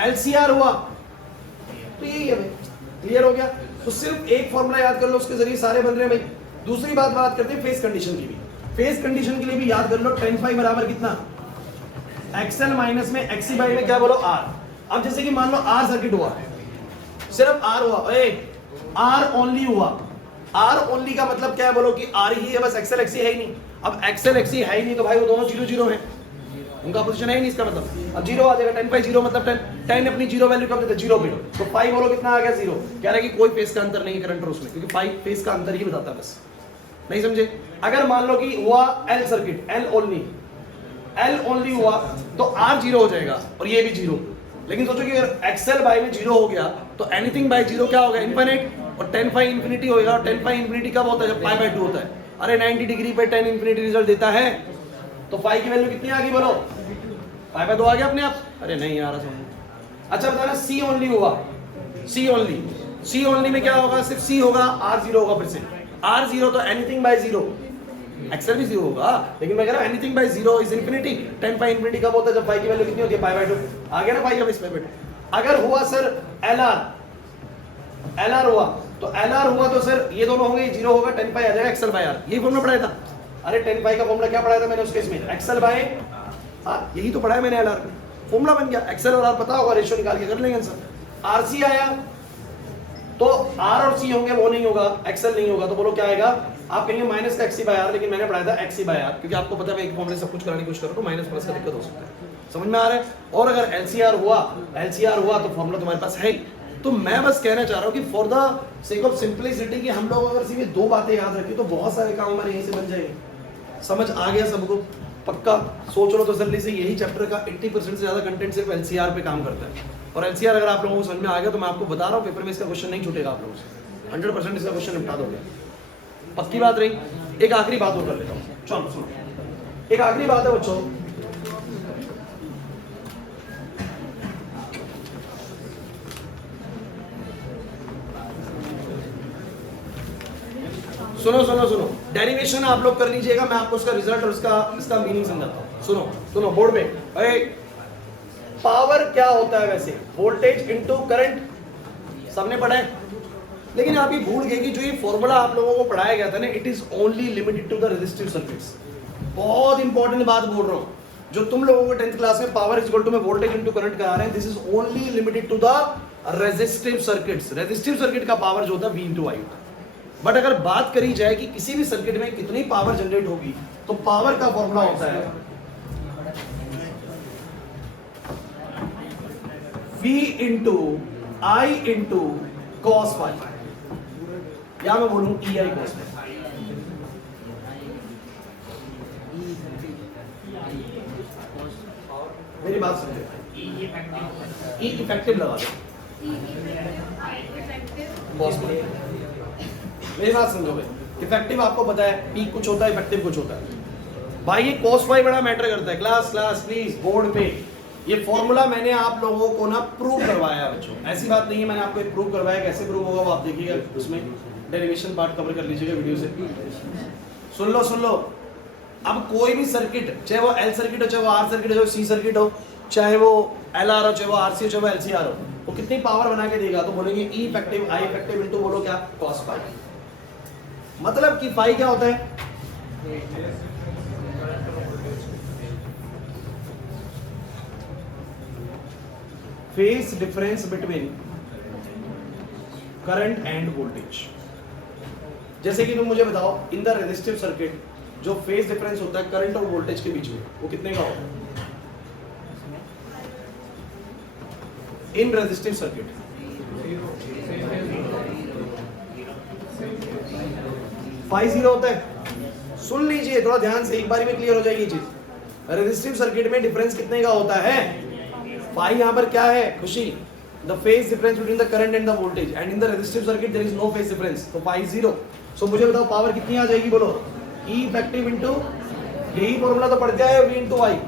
एलसीआर हुआ तो यही है भाई, क्लियर हो गया? तो सिर्फ एक फॉर्मूला याद कर लो, उसके जरिए सारे बन रहे हैं भाई। दूसरी बात करते हैं फेस कंडीशन की भी। फेस कंडीशन के लिए भी याद कर लो, tan फाई बराबर कितना? एक्सएल माइनस में एक्सी बाई में क्या बोलो? आर। अब जैसे कि मान लो आर सर्किट हुआ, सिर्फ आर हुआ, आर ओनली हुआ। आर ओनली का मतलब क्या है बोलो? कि आर ही है बस, एक्सएल एक्सी है ही नहीं। अब एक्सएल एक्सी है ही नहीं तो भाई वो दोनों 0 0 हैं, उनका पोजीशन है ही नहीं, इसका मतलब अब 0 आ जाएगा। tan फाई 0 मतलब 10 अपनी 0 वैल्यू कब देते हैं? 0 पे। तो फाई बोलो कितना आ गया? 0। कह रहा है कि कोई फेस का अंतर नहीं है करंट और उसमें, क्योंकि फाई फेस का अंतर ही बताता है बस। नहीं समझे? अगर मान लो कि हुआ एल सर्किट, एल ओनली हुआ तो आर 0 हो जाएगा और ये भी 0। लेकिन सोचो कि अगर एक्सएल बाय में 0 हो गया तो एनीथिंग बाय 0 क्या होगा? इनफिनिट। और tan फाई इंफिनिटी होएगा, और tan फाई इंफिनिटी कब होता है? जब पाई बाय 2 होता है। अरे 90 डिग्री पे tan इंफिनिटी रिजल्ट देता है, तो फाई की वैल्यू कितनी आ गई बोलो? पाई बाय 2 आ गया अपने आप। अरे नहीं आ रहा समझ। अच्छा बताना, सी ओनली हुआ, सी ओनली में क्या होगा? सिर्फ सी होगा, आर 0 होगा। फिर से आर 0 तो एनीथिंग बाय 0, एक्सएल भी 0 होगा, लेकिन मैं कह रहा हूं anything by 0 is infinity. tan phi infinity कब होता है? जब फाई की वैल्यू कितनी होती है? पाई बाय 2। आ गया ना फाई? अब इस पे बैठे। अगर हुआ सर एलआर हुआ तो एलआर हुआ तो सर ये दोनों होंगे, 0 होगा, tan फाई आ जाएगा एक्सएल बाय आर। यही फॉर्मूला पढ़ाया था। अरे tan फाई का फॉर्मूला क्या पढ़ाया था मैंने उस केस में? एक्सएल बाय आर, यही तो पढ़ाया मैंने। एलआर का फॉर्मूला बन गया, एक्सएल और आर पता होगा, रेशियो निकाल के कर लेंगे आंसर। आरसी आया तो आर और सी होंगे, वो नहीं होगा, एक्सएल नहीं होगा, तो बोलो क्या आएगा? आप कहेंगे माइनस का एक्सी बाय आर, लेकिन मैंने पढ़ाया था एक्सी बाय आर, क्योंकि आपको पता है मैं एक फॉर्मूले सब कुछ कराने की कोशिश करूं तो माइनस प्लस का दिक्कत हो सकता है। समझ में आ रहा है? और अगर एलसीआर हुआ तो फॉर्मूला तुम्हारे पास है। तो मैं बस कहना चाह रहा हूं कि for the sake of simplicity कि हम लोग अगर सिर्फ 2 बातें याद रखें तो बहुत सारे काम हमारे यहीं से बन जाएंगे। समझ आ गया सबको? पक्का सोच लो तो जल्दी से। यही चैप्टर का 80% से ज्यादा कंटेंट सिर्फ एलसीआर पे काम करता है। और एलसीआर अगर आप लोगों को समझ में आ गया तो मैं आपको बता रहा हूँ पेपर में इसका क्वेश्चन नहीं छूटेगा आप लोगों से, 100% इसका क्वेश्चन निपटा दोगे। पक्की बात रही। एक आखिरी बात और कर लेता हूँ, चलो सुनो। एक आखिरी बात है बच्चों, सुनो। डेरिवेशन आप लोग कर लीजिएगा, मैं आपको उसका रिजल्ट और इसका मीनिंग समझाता हूँ। सुनो बोर्ड पे, पावर क्या होता है वैसे, वोल्टेज इनटू करंट, सबने पढ़ा है। लेकिन आप ये भूल गए कि जो ये फॉर्मूला आप लोगों को पढ़ाया गया था ना, it is only limited to the resistive circuits. बहुत इंपॉर्टेंट बात बोल रहा हूं, जो तुम लोगों को 10th क्लास में पावर इक्वल टू में वोल्टेज इनटू करंट करा रहे हैं, this is only limited to the resistive circuits. Resistive circuit का पावर जो होता है V इंटू आई होता है। बट अगर बात करी जाए कि किसी भी सर्किट में कितनी पावर जनरेट होगी, तो पावर का फॉर्मूला होता है V इंटू आई इंटू कॉस फाई, या मैं बोलूं E आई कॉस फाई। मेरी बात समझे, E इफेक्टिव लगा दो, कॉस फाई। मेरी बात समझो भाई, इफेक्टिव आपको पता है, P कुछ होता है, इफेक्टिव कुछ होता है। भाई ये कॉस फाई बड़ा मैटर करता है। क्लास प्लीज बोर्ड पे ये फॉर्मूला मैंने आप लोगों को ना प्रूव करवाया बच्चों, ऐसी बात नहीं है मैंने आपको एक प्रूव करवाया। कैसे प्रूव होगा वो आप देखिएगा, उसमें डेरिवेशन पार्ट कवर कर लीजिएगा वीडियो से। सुन लो, अब कोई भी सर्किट, चाहे वो एल सर्किट हो, चाहे वो आर सर्किट हो, चाहे वो सी सर्किट हो, चाहे वो एल आर हो, चाहे वो आर सी हो, चाहे वो एल सी आर हो, वो कितनी पावर बना के देगा, तो बोलेंगे ई इफेक्टिव आई इफेक्टिव इनटू बोलो क्या, कॉस फाई। मतलब कि फाई क्या होता है, phase difference between current and voltage. जैसे कि तुम मुझे बताओ, इन द रेजिस्टिव सर्किट जो फेज डिफरेंस होता है करंट और वोल्टेज के बीच में, वो कितने का होता है इन रेजिस्टिव सर्किट? फाई जीरो होता है। सुन लीजिए थोड़ा ध्यान से, एक बारी में क्लियर हो जाएगी ये चीज। रेजिस्टिव सर्किट में डिफरेंस कितने का होता है? फाई यहाँ पर क्या है खुशी? The phase difference between the current and the voltage, and in the resistive circuit there is no phase difference, तो फाई जीरो। सो मुझे बताओ पावर कितनी आ जाएगी, बोलो ई इफेक्टिव इनटू, यही फॉर्मूला तो पढ़ते आए V इनटू आई।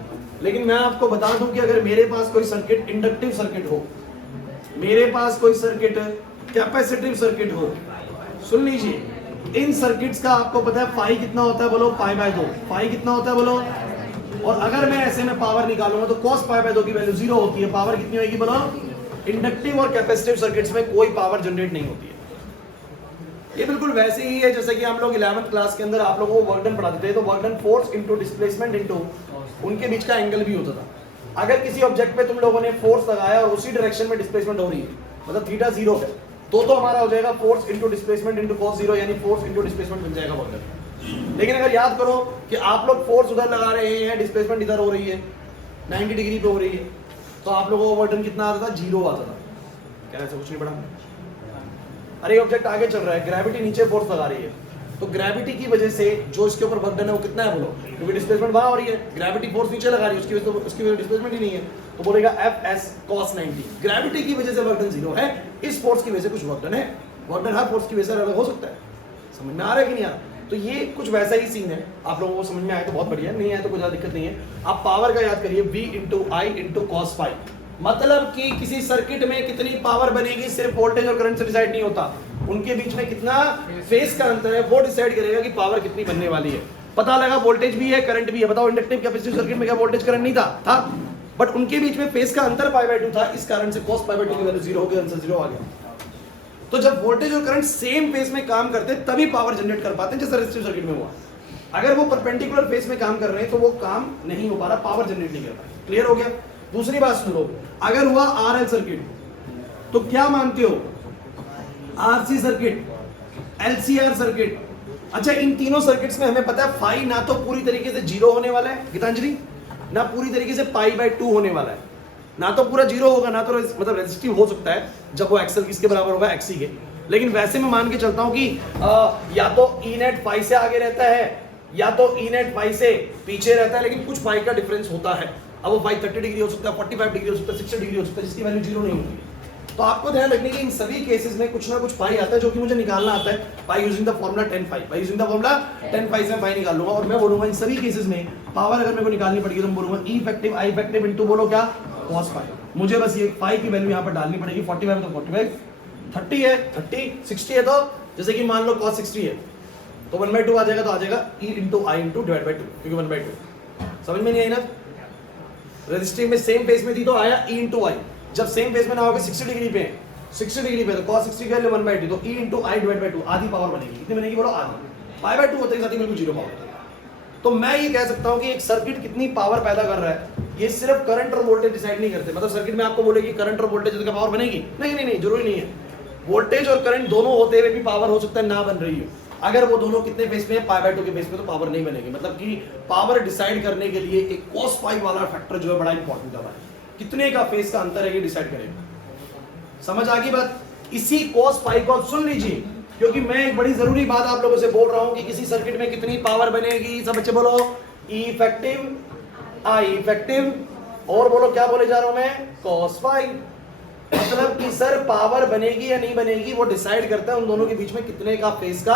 लेकिन मैं आपको बता दूं कि अगर मेरे पास कोई सर्किट इंडक्टिव सर्किट हो, मेरे पास कोई सर्किट कैपेसिटिव सर्किट हो, सुन लीजिए, इन सर्किट्स का आपको पता है फाई कितना होता है, बोलो पाई बाय 2। फाई कितना होता है बोलो, और अगर मैं ऐसे में पावर निकालूंगा तो cos पाई बाय 2 की वैल्यू 0 होती है। पावर कितनी होगी बोलो? इंडक्टिव और कैपेसिटिव सर्किट्स में कोई पावर जनरेट नहीं होती है। ये बिल्कुल वैसे ही है जैसे कि हम लोग 11th क्लास के अंदर आप लोगों को वर्क डन पढ़ाते थे, तो work done force into displacement into उनके बीच का एंगल भी होता था। अगर किसी ऑब्जेक्ट पे तुम लोगों ने फोर्स लगाया और उसी डायरेक्शन में डिस्प्लेसमेंट हो रही है, मतलब थीटा 0 है, तो हमारा हो जाएगा force into displacement into cos 0, यानी फोर्स इनटू डिस्प्लेसमेंट बन जाएगा वर्क डन। लेकिन अगर याद करो कि आप लोग फोर्स उधर लगा रहे हैं, डिस्प्लेसमेंट इधर हो रही है, 90 डिग्री पे हो रही है, तो आप लोगों को वर्क डन कितना आता था? 0 आता था। क्या ऐसा कुछ नहीं पड़ा? अरे ऑब्जेक्ट आगे चल रहा है, ग्रेविटी नीचे फोर्स लगा रही है, तो ग्रेविटी की वजह से जो इसके ऊपर वर्क डन है वो कितना है बोलो? क्योंकि डिस्प्लेसमेंट वहां हो रही है, ग्रेविटी फोर्स नीचे लगा रही है, उसकी वजह डिस्प्लेसमेंट ही नहीं है, तो बोलेगा Fs cos 90। ग्रेविटी की वजह से वर्क डन 0 है, इस फोर्स की वजह से कुछ वर्क डन है। वर्क डन हर फोर्स की वजह से अलग हो सकता है। समझ में आ रहा है कि नहीं आ रहा? तो ये कुछ वैसा ही सीन है। आप लोगों को समझ में आया तो बहुत बढ़िया, नहीं आया तो कोई ज्यादा दिक्कत नहीं है। आप पावर का याद करिए, V इंटू आई इंटू कॉस फाई। मतलब कि किसी सर्किट में कितनी पावर बनेगी सिर्फ वोल्टेज और करंट से डिसाइड नहीं होता, उनके बीच में कितना फेज का अंतर है वो डिसाइड करेगा कि पावर कितनी बनने वाली है। पता लगा वोल्टेज भी है करंट भी है। बताओ इंडक्टिव कैपेसिटिव सर्किट में क्या वोल्टेज करंट नहीं था? बट उनके बीच में फेज का अंतर पाई बाय 2 था, इस कारण से cos पाई बाय 2 की वैल्यू 0 हो गई, आंसर 0 आ गया। तो जब वोल्टेज और करंट सेम फेज में काम करते हैं तभी पावर जनरेट कर पाते हैं, जैसे रेजिस्टिव सर्किट में हुआ। अगर वो परपेंडिकुलर फेज में काम कर रहे हैं तो वो काम नहीं हो पा रहा, पावर जनरेट नहीं कर रहा। क्लियर हो गया? दूसरी बात सुन लो, अगर हुआ आरएल सर्किट तो क्या मानते हो? RC circuit, LCR circuit. अच्छा, इन तीनों सर्किट्स में हमें पता है फाई ना तो पूरी तरीके से 0 होने वाला है गीतांजलि, ना पूरी तरीके से पाई बाय 2 होने वाला है। ना तो पूरा 0 होगा, ना तो मतलब रेजिस्टिव हो सकता है जब वो एक्सल किसके बराबर होगा? एक्सी के। लेकिन वैसे मैं मान के चलता हूं कि या तो ई नेट फाई से आगे रहता है या तो ई नेट फाई से पीछे रहता है, लेकिन कुछ फाई का डिफरेंस होता है। अब वो फाई 30 डिग्री हो सकता है, 45 डिग्री हो सकता है, 60 डिग्री हो सकता है, जिसकी वैल्यू 0 नहीं होती। तो आपको ध्यान रखने की इन सभी केसेस में कुछ ना कुछ फाई आता है जो कि मुझे निकालना आता है by using the formula 10 phi. By using the formula 10 phi से मैं फाई निकाल लूंगा और मैं बोलूंगा इन सभी केसेस में पावर अगर मेरे को निकालनी पड़ेगी तो मैं बोलूंगा E effective I effective into बोलो क्या? cos phi. मुझे बस ये फाई की वैल्यू यहां पर डालनी पड़ेगी। 45 है तो 45, 30 है 30, 60 है तो जैसे कि मान लो cos 60 है तो 1/2 आ जाएगा, तो आ जाएगा e into I into divide by 2, क्योंकि 1/2। समझ में नहीं आई ना? रेजिस्टिव में सेम फेस में थी तो आया E इंटू आई। जब सेम फेस में ना होगा 60 डिग्री पे 60 डिग्री पे तो cos 60 का 1/2 तो E into I divide by 2 आधी पावर बनेगी। कितनी बनेगी बोलो? आधी। पाई बाई 2 होते ही साथ ही बिल्कुल जीरो पावर। तो मैं ये कह सकता हूं कि एक सर्किट कितनी पावर पैदा कर रहा है ये सिर्फ करंट और वोल्टेज डिसाइड नहीं करते। मतलब सर्किट में आपको बोलेगी करंट और वोल्टेज का पावर बनेगी, नहीं जरूरी नहीं है। वोल्टेज और करंट दोनों होते हुए भी पावर हो सकता है ना बन रही हो। अगर वो दोनों कितने फेस में है? पाई बाई 2 के फेस में, तो पावर नहीं बनेगी। मतलब कि पावर डिसाइड करने के लिए एक cos पाई वाला फैक्टर जो है बड़ा इंपॉर्टेंट है। कितने का फेस का अंतर है ये डिसाइड करेगा। समझ आ गई बात? इसी cos पाई को आप सुन लीजिए, क्योंकि मैं एक बड़ी जरूरी बात आप लोगों से बोल रहा हूं कि किसी सर्किट में कितनी पावर बनेगी। सब बच्चे बोलो E इफेक्टिव, I इफेक्टिव, और बोलो क्या बोले जा रहा हूं मैं? cos पाई। मतलब कि सर पावर बनेगी या नहीं बनेगी वो डिसाइड करता है उन दोनों के बीच में कितने का फेस का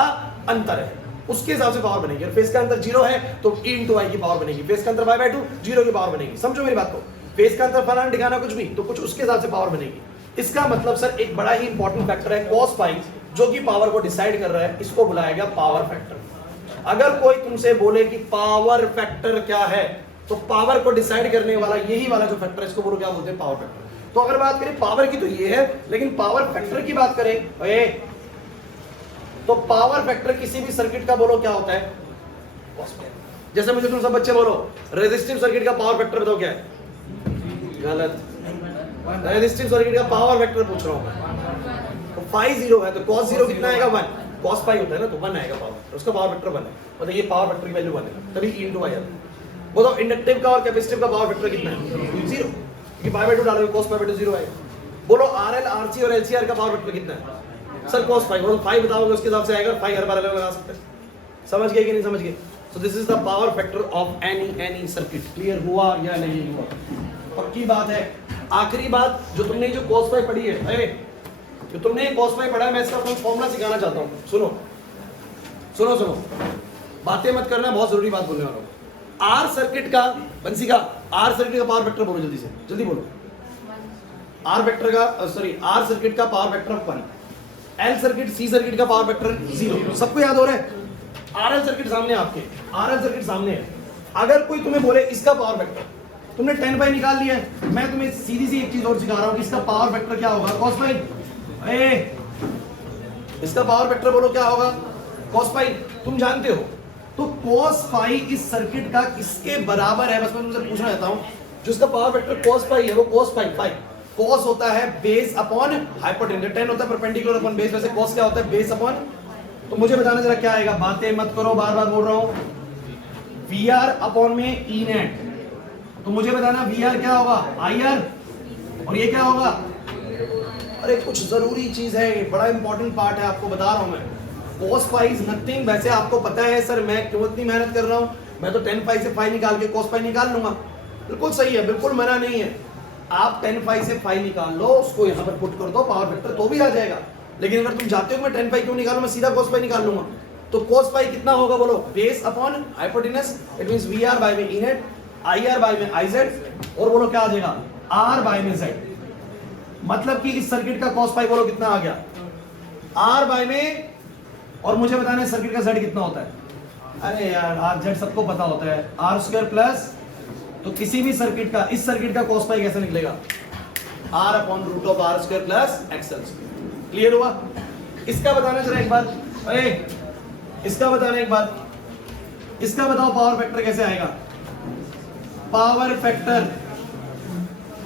अंतर है, उसके हिसाब से पावर बनेगी। फेस का अंतर 0 है तो E इंटू आई की पावर बनेगी। फेस का अंतर पाई बाई 2 0 की पावर बनेगी। समझो मेरी बात को? फेस का अंतर फलाना दिखाना कुछ भी तो कुछ उसके हिसाब से पावर बनेगी। इसका मतलब सर एक बड़ा ही इंपॉर्टेंट फैक्टर है cos पाई जो कि पावर को डिसाइड कर रहा है, इसको बुलाया गया पावर फैक्टर। अगर कोई तुमसे बोले कि पावर फैक्टर क्या है तो पावर को डिसाइड करने वाला यही वाला जो फैक्टर है इसको बोलो क्या बोलते हैं? Power factor. तो अगर बात करें पावर की तो ये है, लेकिन पावर फैक्टर की बात करें तो पावर फैक्टर किसी भी सर्किट का बोलो क्या होता है? जैसे मुझे तुम सब बच्चे बोलो रेजिस्टिव सर्किट का पावर फैक्टर बताओ क्या है? गलत। रेजिस्टिव सर्किट का पावर फैक्टर पूछ रहा हूं मैं। तो फाई 0 है तो cos 0 कितना आएगा? 1। cos पाई होता है ना तो 1 आएगा पावर, उसका पावर फैक्टर 1 है। मतलब ये पावर फैक्टर की वैल्यू 1 है, तभी E इंटू आई आता है। बोलो इंडक्टिव का और कैपेसिटिव का पावर फैक्टर कितना है? 0, क्योंकि पाई बाई 2 डालोगे cos पाई बाई 2 0 आएगा। बोलो RL RC और LCR का पावर फैक्टर कितना है? सर cos पाई। बोलो फाई बताओगे उसके हिसाब से आएगा, फाई हर बार अलग लगा सकते हैं। समझ गए कि नहीं समझ गए? So this is the power factor of any circuit. Clear हुआ या नहीं हुआ? पक्की बात है। आखिरी बात जो तुमने जो cos पाई पढ़ी है, जो तुमने cos पाई पढ़ा है, मैं इसका फॉर्मूला सिखाना चाहता हूँ। सुनो बातें मत करना, बहुत जरूरी बात बोलने वाला हूँ। आर सर्किट का बंसी का आर सर्किट का पावर फैक्टर बोलो जल्दी से, जल्दी बोलो। आर सर्किट का power factor 1, L circuit C circuit का पावर फैक्टर 0। सबको याद हो रहा है? आरएल सर्किट सामने आपके, आरएल सर्किट सामने है। अगर कोई तुम्हें बोले इसका पावर फैक्टर, तुमने 10 पाई निकाल लिया है, मैं तुम्हें सीधी सी एक चीज और सिखा रहा हूं कि इसका पावर फैक्टर क्या होगा? cos पाई। इसका पावर फैक्टर बोलो क्या होगा? cos पाई। तुम जानते हो तो cos पाई इस सर्किट का किसके बराबर है? बस मैं तुमसे पूछना चाहता हूं। जो इसका पावर फैक्टर cos पाई है वो cos पाई cos होता है बेस अपॉन हाइपोटेन्यूज, 10 होता है परपेंडिकुलर अपॉन बेस, वैसे cos क्या होता है? Base upon. तो मुझे बताना जरा क्या आएगा? बातें मत करो, बार बार बोल रहा हूं। VR अपॉन में E नेट, तो मुझे बताना VR क्या होगा? IR, और ये क्या होगा? अरे कुछ जरूरी चीज है, बड़ा इंपॉर्टेंट पार्ट है, आपको बता रहा हूं मैं। cos pi is nothing. वैसे आपको पता है सर मैं क्यों इतनी मेहनत कर रहा हूं, मैं तो 10 पाई से फाई निकाल के cos पाई निकाल लूंगा। बिल्कुल सही है, बिल्कुल मना नहीं है। आप 10 पाई से फाई निकाल लो, उसको यहां पर पुट कर दो, पावर फैक्टर तो भी आ जाएगा। लेकिन अगर तुम चाहते हो मैं 10 पाई क्यों निकालूं, मैं सीधा cos पाई निकाल लूंगा। तो cos पाई कितना होगा बोलो? Base upon hypotenuse, it means VR by में E नेट, IR बाय में IZ, और बोलो क्या आ जाएगा? R बाय में Z। मतलब कि इस सर्किट का cos पाई बोलो कितना आ गया? R बाय में, और मुझे बताना है सर्किट का Z कितना होता है? अरे यार R Z सबको पता होता है, R स्क्वायर प्लस, तो किसी भी सर्किट का, इस सर्किट का cos पाई कैसे निकलेगा? R upon root of R square plus XL square. Clear हुआ? इसका बताना जरा एक बार, इसका बताना एक बार, इसका बताओ पावर फैक्टर कैसे आएगा? पावर फैक्टर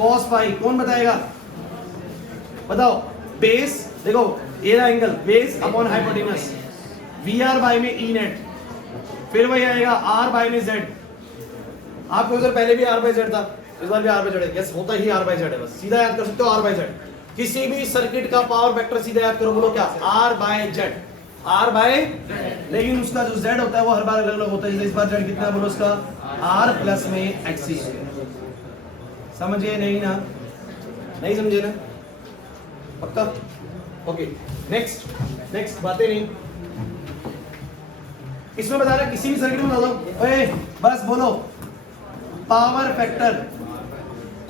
cos पाई कौन बताएगा? बताओ। बेस, देखो ये angle, base upon hypotenuse, VR by में E नेट, फिर वही आएगा R बाय में Z। आपको उधर पहले भी R बाय Z था, इस बार भी R बाय Z है। यस, होता ही R बाय Z है, बस सीधा याद कर सकते हो R बाय Z। किसी भी सर्किट का पावर वेक्टर सीधा याद करो, बोलो क्या? R by Z, R by, लेकिन उसका जो Z होता है वो हर बार अलग अलग होता है। इस बार Z कितना है बोलो? उसका R प्लस में XC। समझे नहीं ना? नहीं समझे ना? पक्का? ओके, नेक्स्ट बातें नहीं। इसमें बता रहा किसी भी सर्किट में बता दो, बस बोलो पावर फैक्टर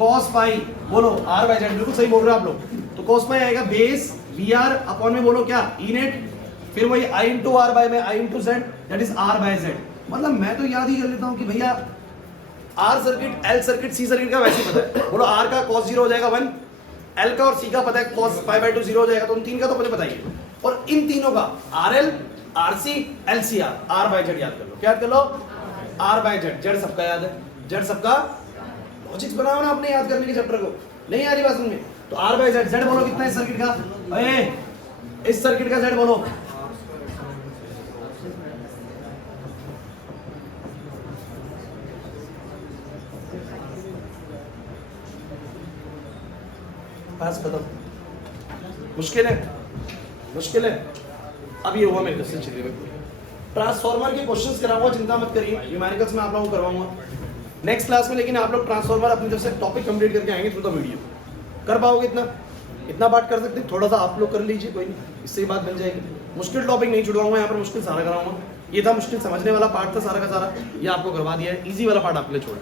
cos पाई, बोलो R बाय Z। बिल्कुल सही बोल रहे हो आप लोग। तो cos पाई आएगा बेस VR अपॉन में बोलो क्या? E नेट, फिर वही I इंटू R बाय में I into Z, that is R by Z। मतलब मैं तो याद ही कर लेता हूं कि भैया R circuit, L circuit, C circuit का वैसे ही पता है। बोलो आर का cos 0 हो जाएगा 1, एल का और सी का पता है cos π/2 0 हो जाएगा, तो उन तीन का तो मुझे बताइए। और इन तीनों का RL, RC, LCR, R by Z याद कर लो। क्या याद कर लो? R by Z। Z सबका याद है, Z सबका। लॉजिक्स बनाओ ना अपने याद करने के चैप्टर को, नहीं आ रही बात समझ में? तो R बाय Z, Z बोलो कितना है इस सर्किट का? अरे इस सर्किट का Z बोलो। पास खत्म। मुश्किल है, मुश्किल है। अब ये हुआ मेरे क्वेश्चन। चलिए ट्रांसफार्मर के क्वेश्चंस कराऊंगा, चिंता मत करिए, न्यूमेरिकल्स में आप लोगों को करवाऊंगा नेक्स्ट क्लास में। लेकिन आप लोग ट्रांसफार्मर अपनी तरफ से टॉपिक कंप्लीट करके आएंगे थ्रू द वीडियो। कर पाओगे इतना? इतना बात कर सकते हैं, थोड़ा सा आप लोग कर लीजिए, कोई नहीं, इससे ही बात बन जाएगी। मुश्किल टॉपिक नहीं छुड़वाऊंगा यहाँ पर, मुश्किल सारा कराऊंगा। ये था मुश्किल समझने वाला पार्ट था सारा का सारा, ये आपको करवा दिया है। ईजी वाला पार्ट आपके लिए छोड़ा।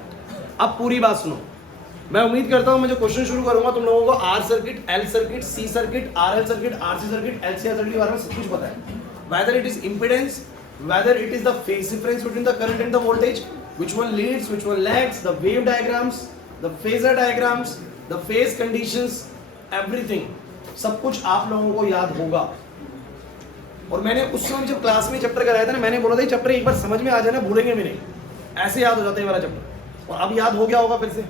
अब पूरी बात सुनो। मैं उम्मीद करता हूं मैं जो क्वेश्चन शुरू करूंगा तुम लोगों को R circuit, L circuit, C circuit, RL circuit, RC circuit, LCR circuit के बारे में सब कुछ पता है। Whether it is impedance, whether it is the phase difference between the current and the voltage, which one leads, which one lags, the wave diagrams, the phasor diagrams, the phase conditions, everything सब कुछ आप लोगों को याद होगा। और मैंने उस समय जब क्लास में चैप्टर कराया था ना, मैंने बोला था चैप्टर एक बार समझ में आ जाए ना, भूलेंगे भी नहीं, ऐसे याद हो जाता है ये वाला चैप्टर। और अब याद हो गया होगा फिर से।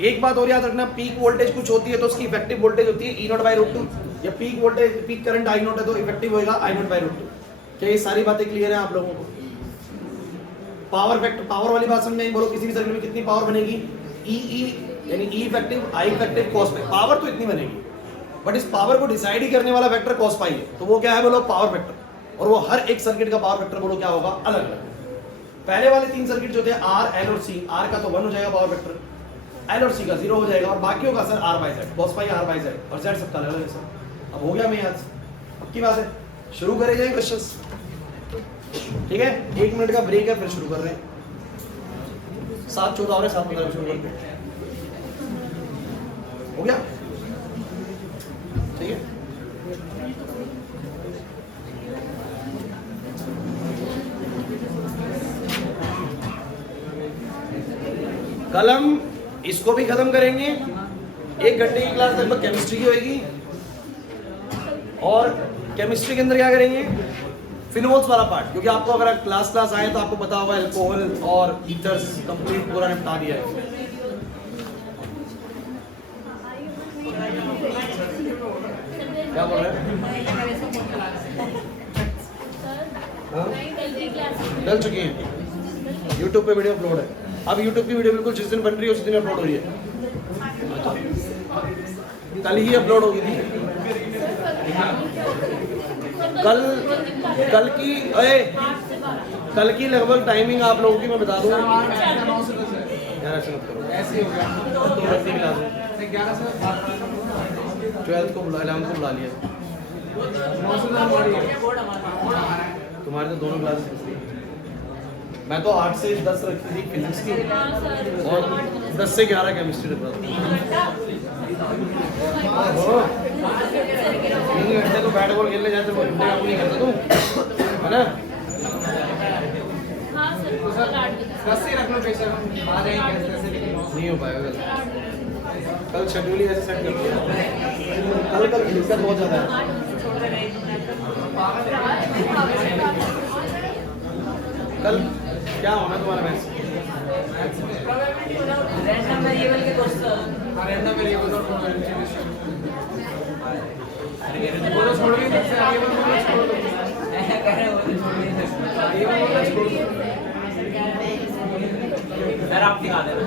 एक बात और याद रखना, पीक वोल्टेज कुछ होती है तो उसकी इफेक्टिव वोल्टेज होती है E0/√2, या peak voltage, peak current I0 है तो इफेक्टिव होएगा I0/√2। क्या ये सारी बातें क्लियर है आप लोगों को? पावर फैक्टर, पावर वाली बात समझ में आई? बोलो किसी भी सर्किट में कितनी पावर बनेगी? E यानी E effective, I effective, cos π। Power तो इतनी बनेगी, बट इस पावर को डिसाइड ही करने वाला फैक्टर cos π है। तो वो क्या है बोलो? Power factor. और वो हर एक सर्किट का पावर फैक्टर बोलो क्या होगा? अलग अलग। पहले वाले तीन सर्किट जो थे R, L और C, R का तो 1 हो जाएगा पावर फैक्टर, L और C का 0 हो जाएगा, और बाकियों का सर R by Z, cos π R by Z, और Z सबका अलग अलग है सर। अब हो गया मैं याद, अब की बात है, शुरू करे जाए क्वेश्चंस। ठीक है, 1 मिनट का ब्रेक है, फिर शुरू कर रहे हैं। 7:14 हो रहे, 7:15 में शुरू करते हैं। हो गया? ठीक है, कल हम इसको भी खत्म करेंगे। 1 घंटे की क्लास लगभग केमिस्ट्री की होगी, और केमिस्ट्री के अंदर क्या करेंगे? फिनोल्स वाला पार्ट, क्योंकि आपको अगर क्लास आए तो आपको पता होगा अल्कोहल और ईथर्स कंप्लीट पूरा निपटा दिया है। क्या बोल रहे हैं? डल चुकी है, YouTube पे वीडियो अपलोड है। अब YouTube की वीडियो बिल्कुल जिस दिन बन रही है उस दिन अपलोड हो रही है। कल ही अपलोड होगी थी। कल की लगभग टाइमिंग आप लोगों की मैं बता दूं। यार ऐसे मत करो, ऐसे हो गया तो बच्चे क्लास में 12th को बुला, 11th को बुला लिया। तुम्हारे तो दोनों क्लास, मैं तो 8 से 10 रखी थी फिजिक्स की, और 10 से 11 केमिस्ट्री रखा था। 3 घंटे तो बैट बॉल खेलने जाते, वो घंटे आप नहीं करते तुम, है ना? नहीं हो पाएगा कल शेड्यूल ही ऐसे सेट कर दिया। कल की दिक्कत बहुत ज़्यादा है। कल क्या होना तुम्हारा मैच? रैंडम वेरिएबल के दोस्त, रैंडम वेरिएबल और बोलो छोड़ भी सकते हैं, वेरिएबल को छोड़ दो, कह रहे हो वेरिएबल को छोड़ दो। सर आप दिखा देना।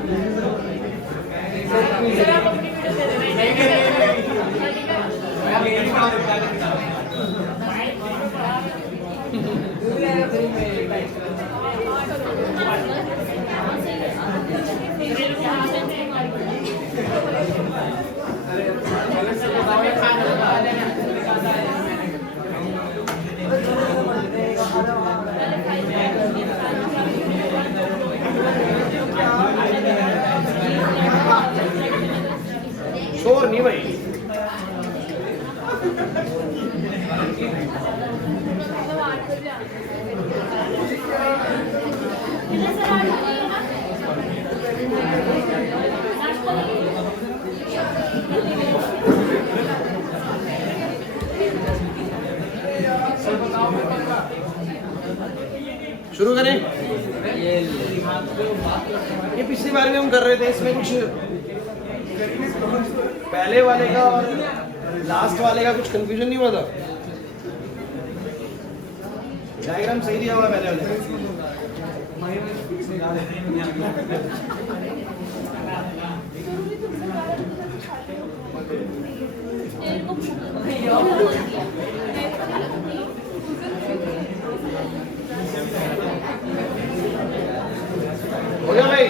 शोर नहीं भाई। सर बताओ मैं पक्का शुरू करें? ये ये पिछली बार भी हम कर रहे थे, इसमें कुछ पहले वाले का और लास्ट वाले का कुछ कंफ्यूजन नहीं हुआ था? डायग्राम सही दिया हुआ पहले वाले। हो गया भाई?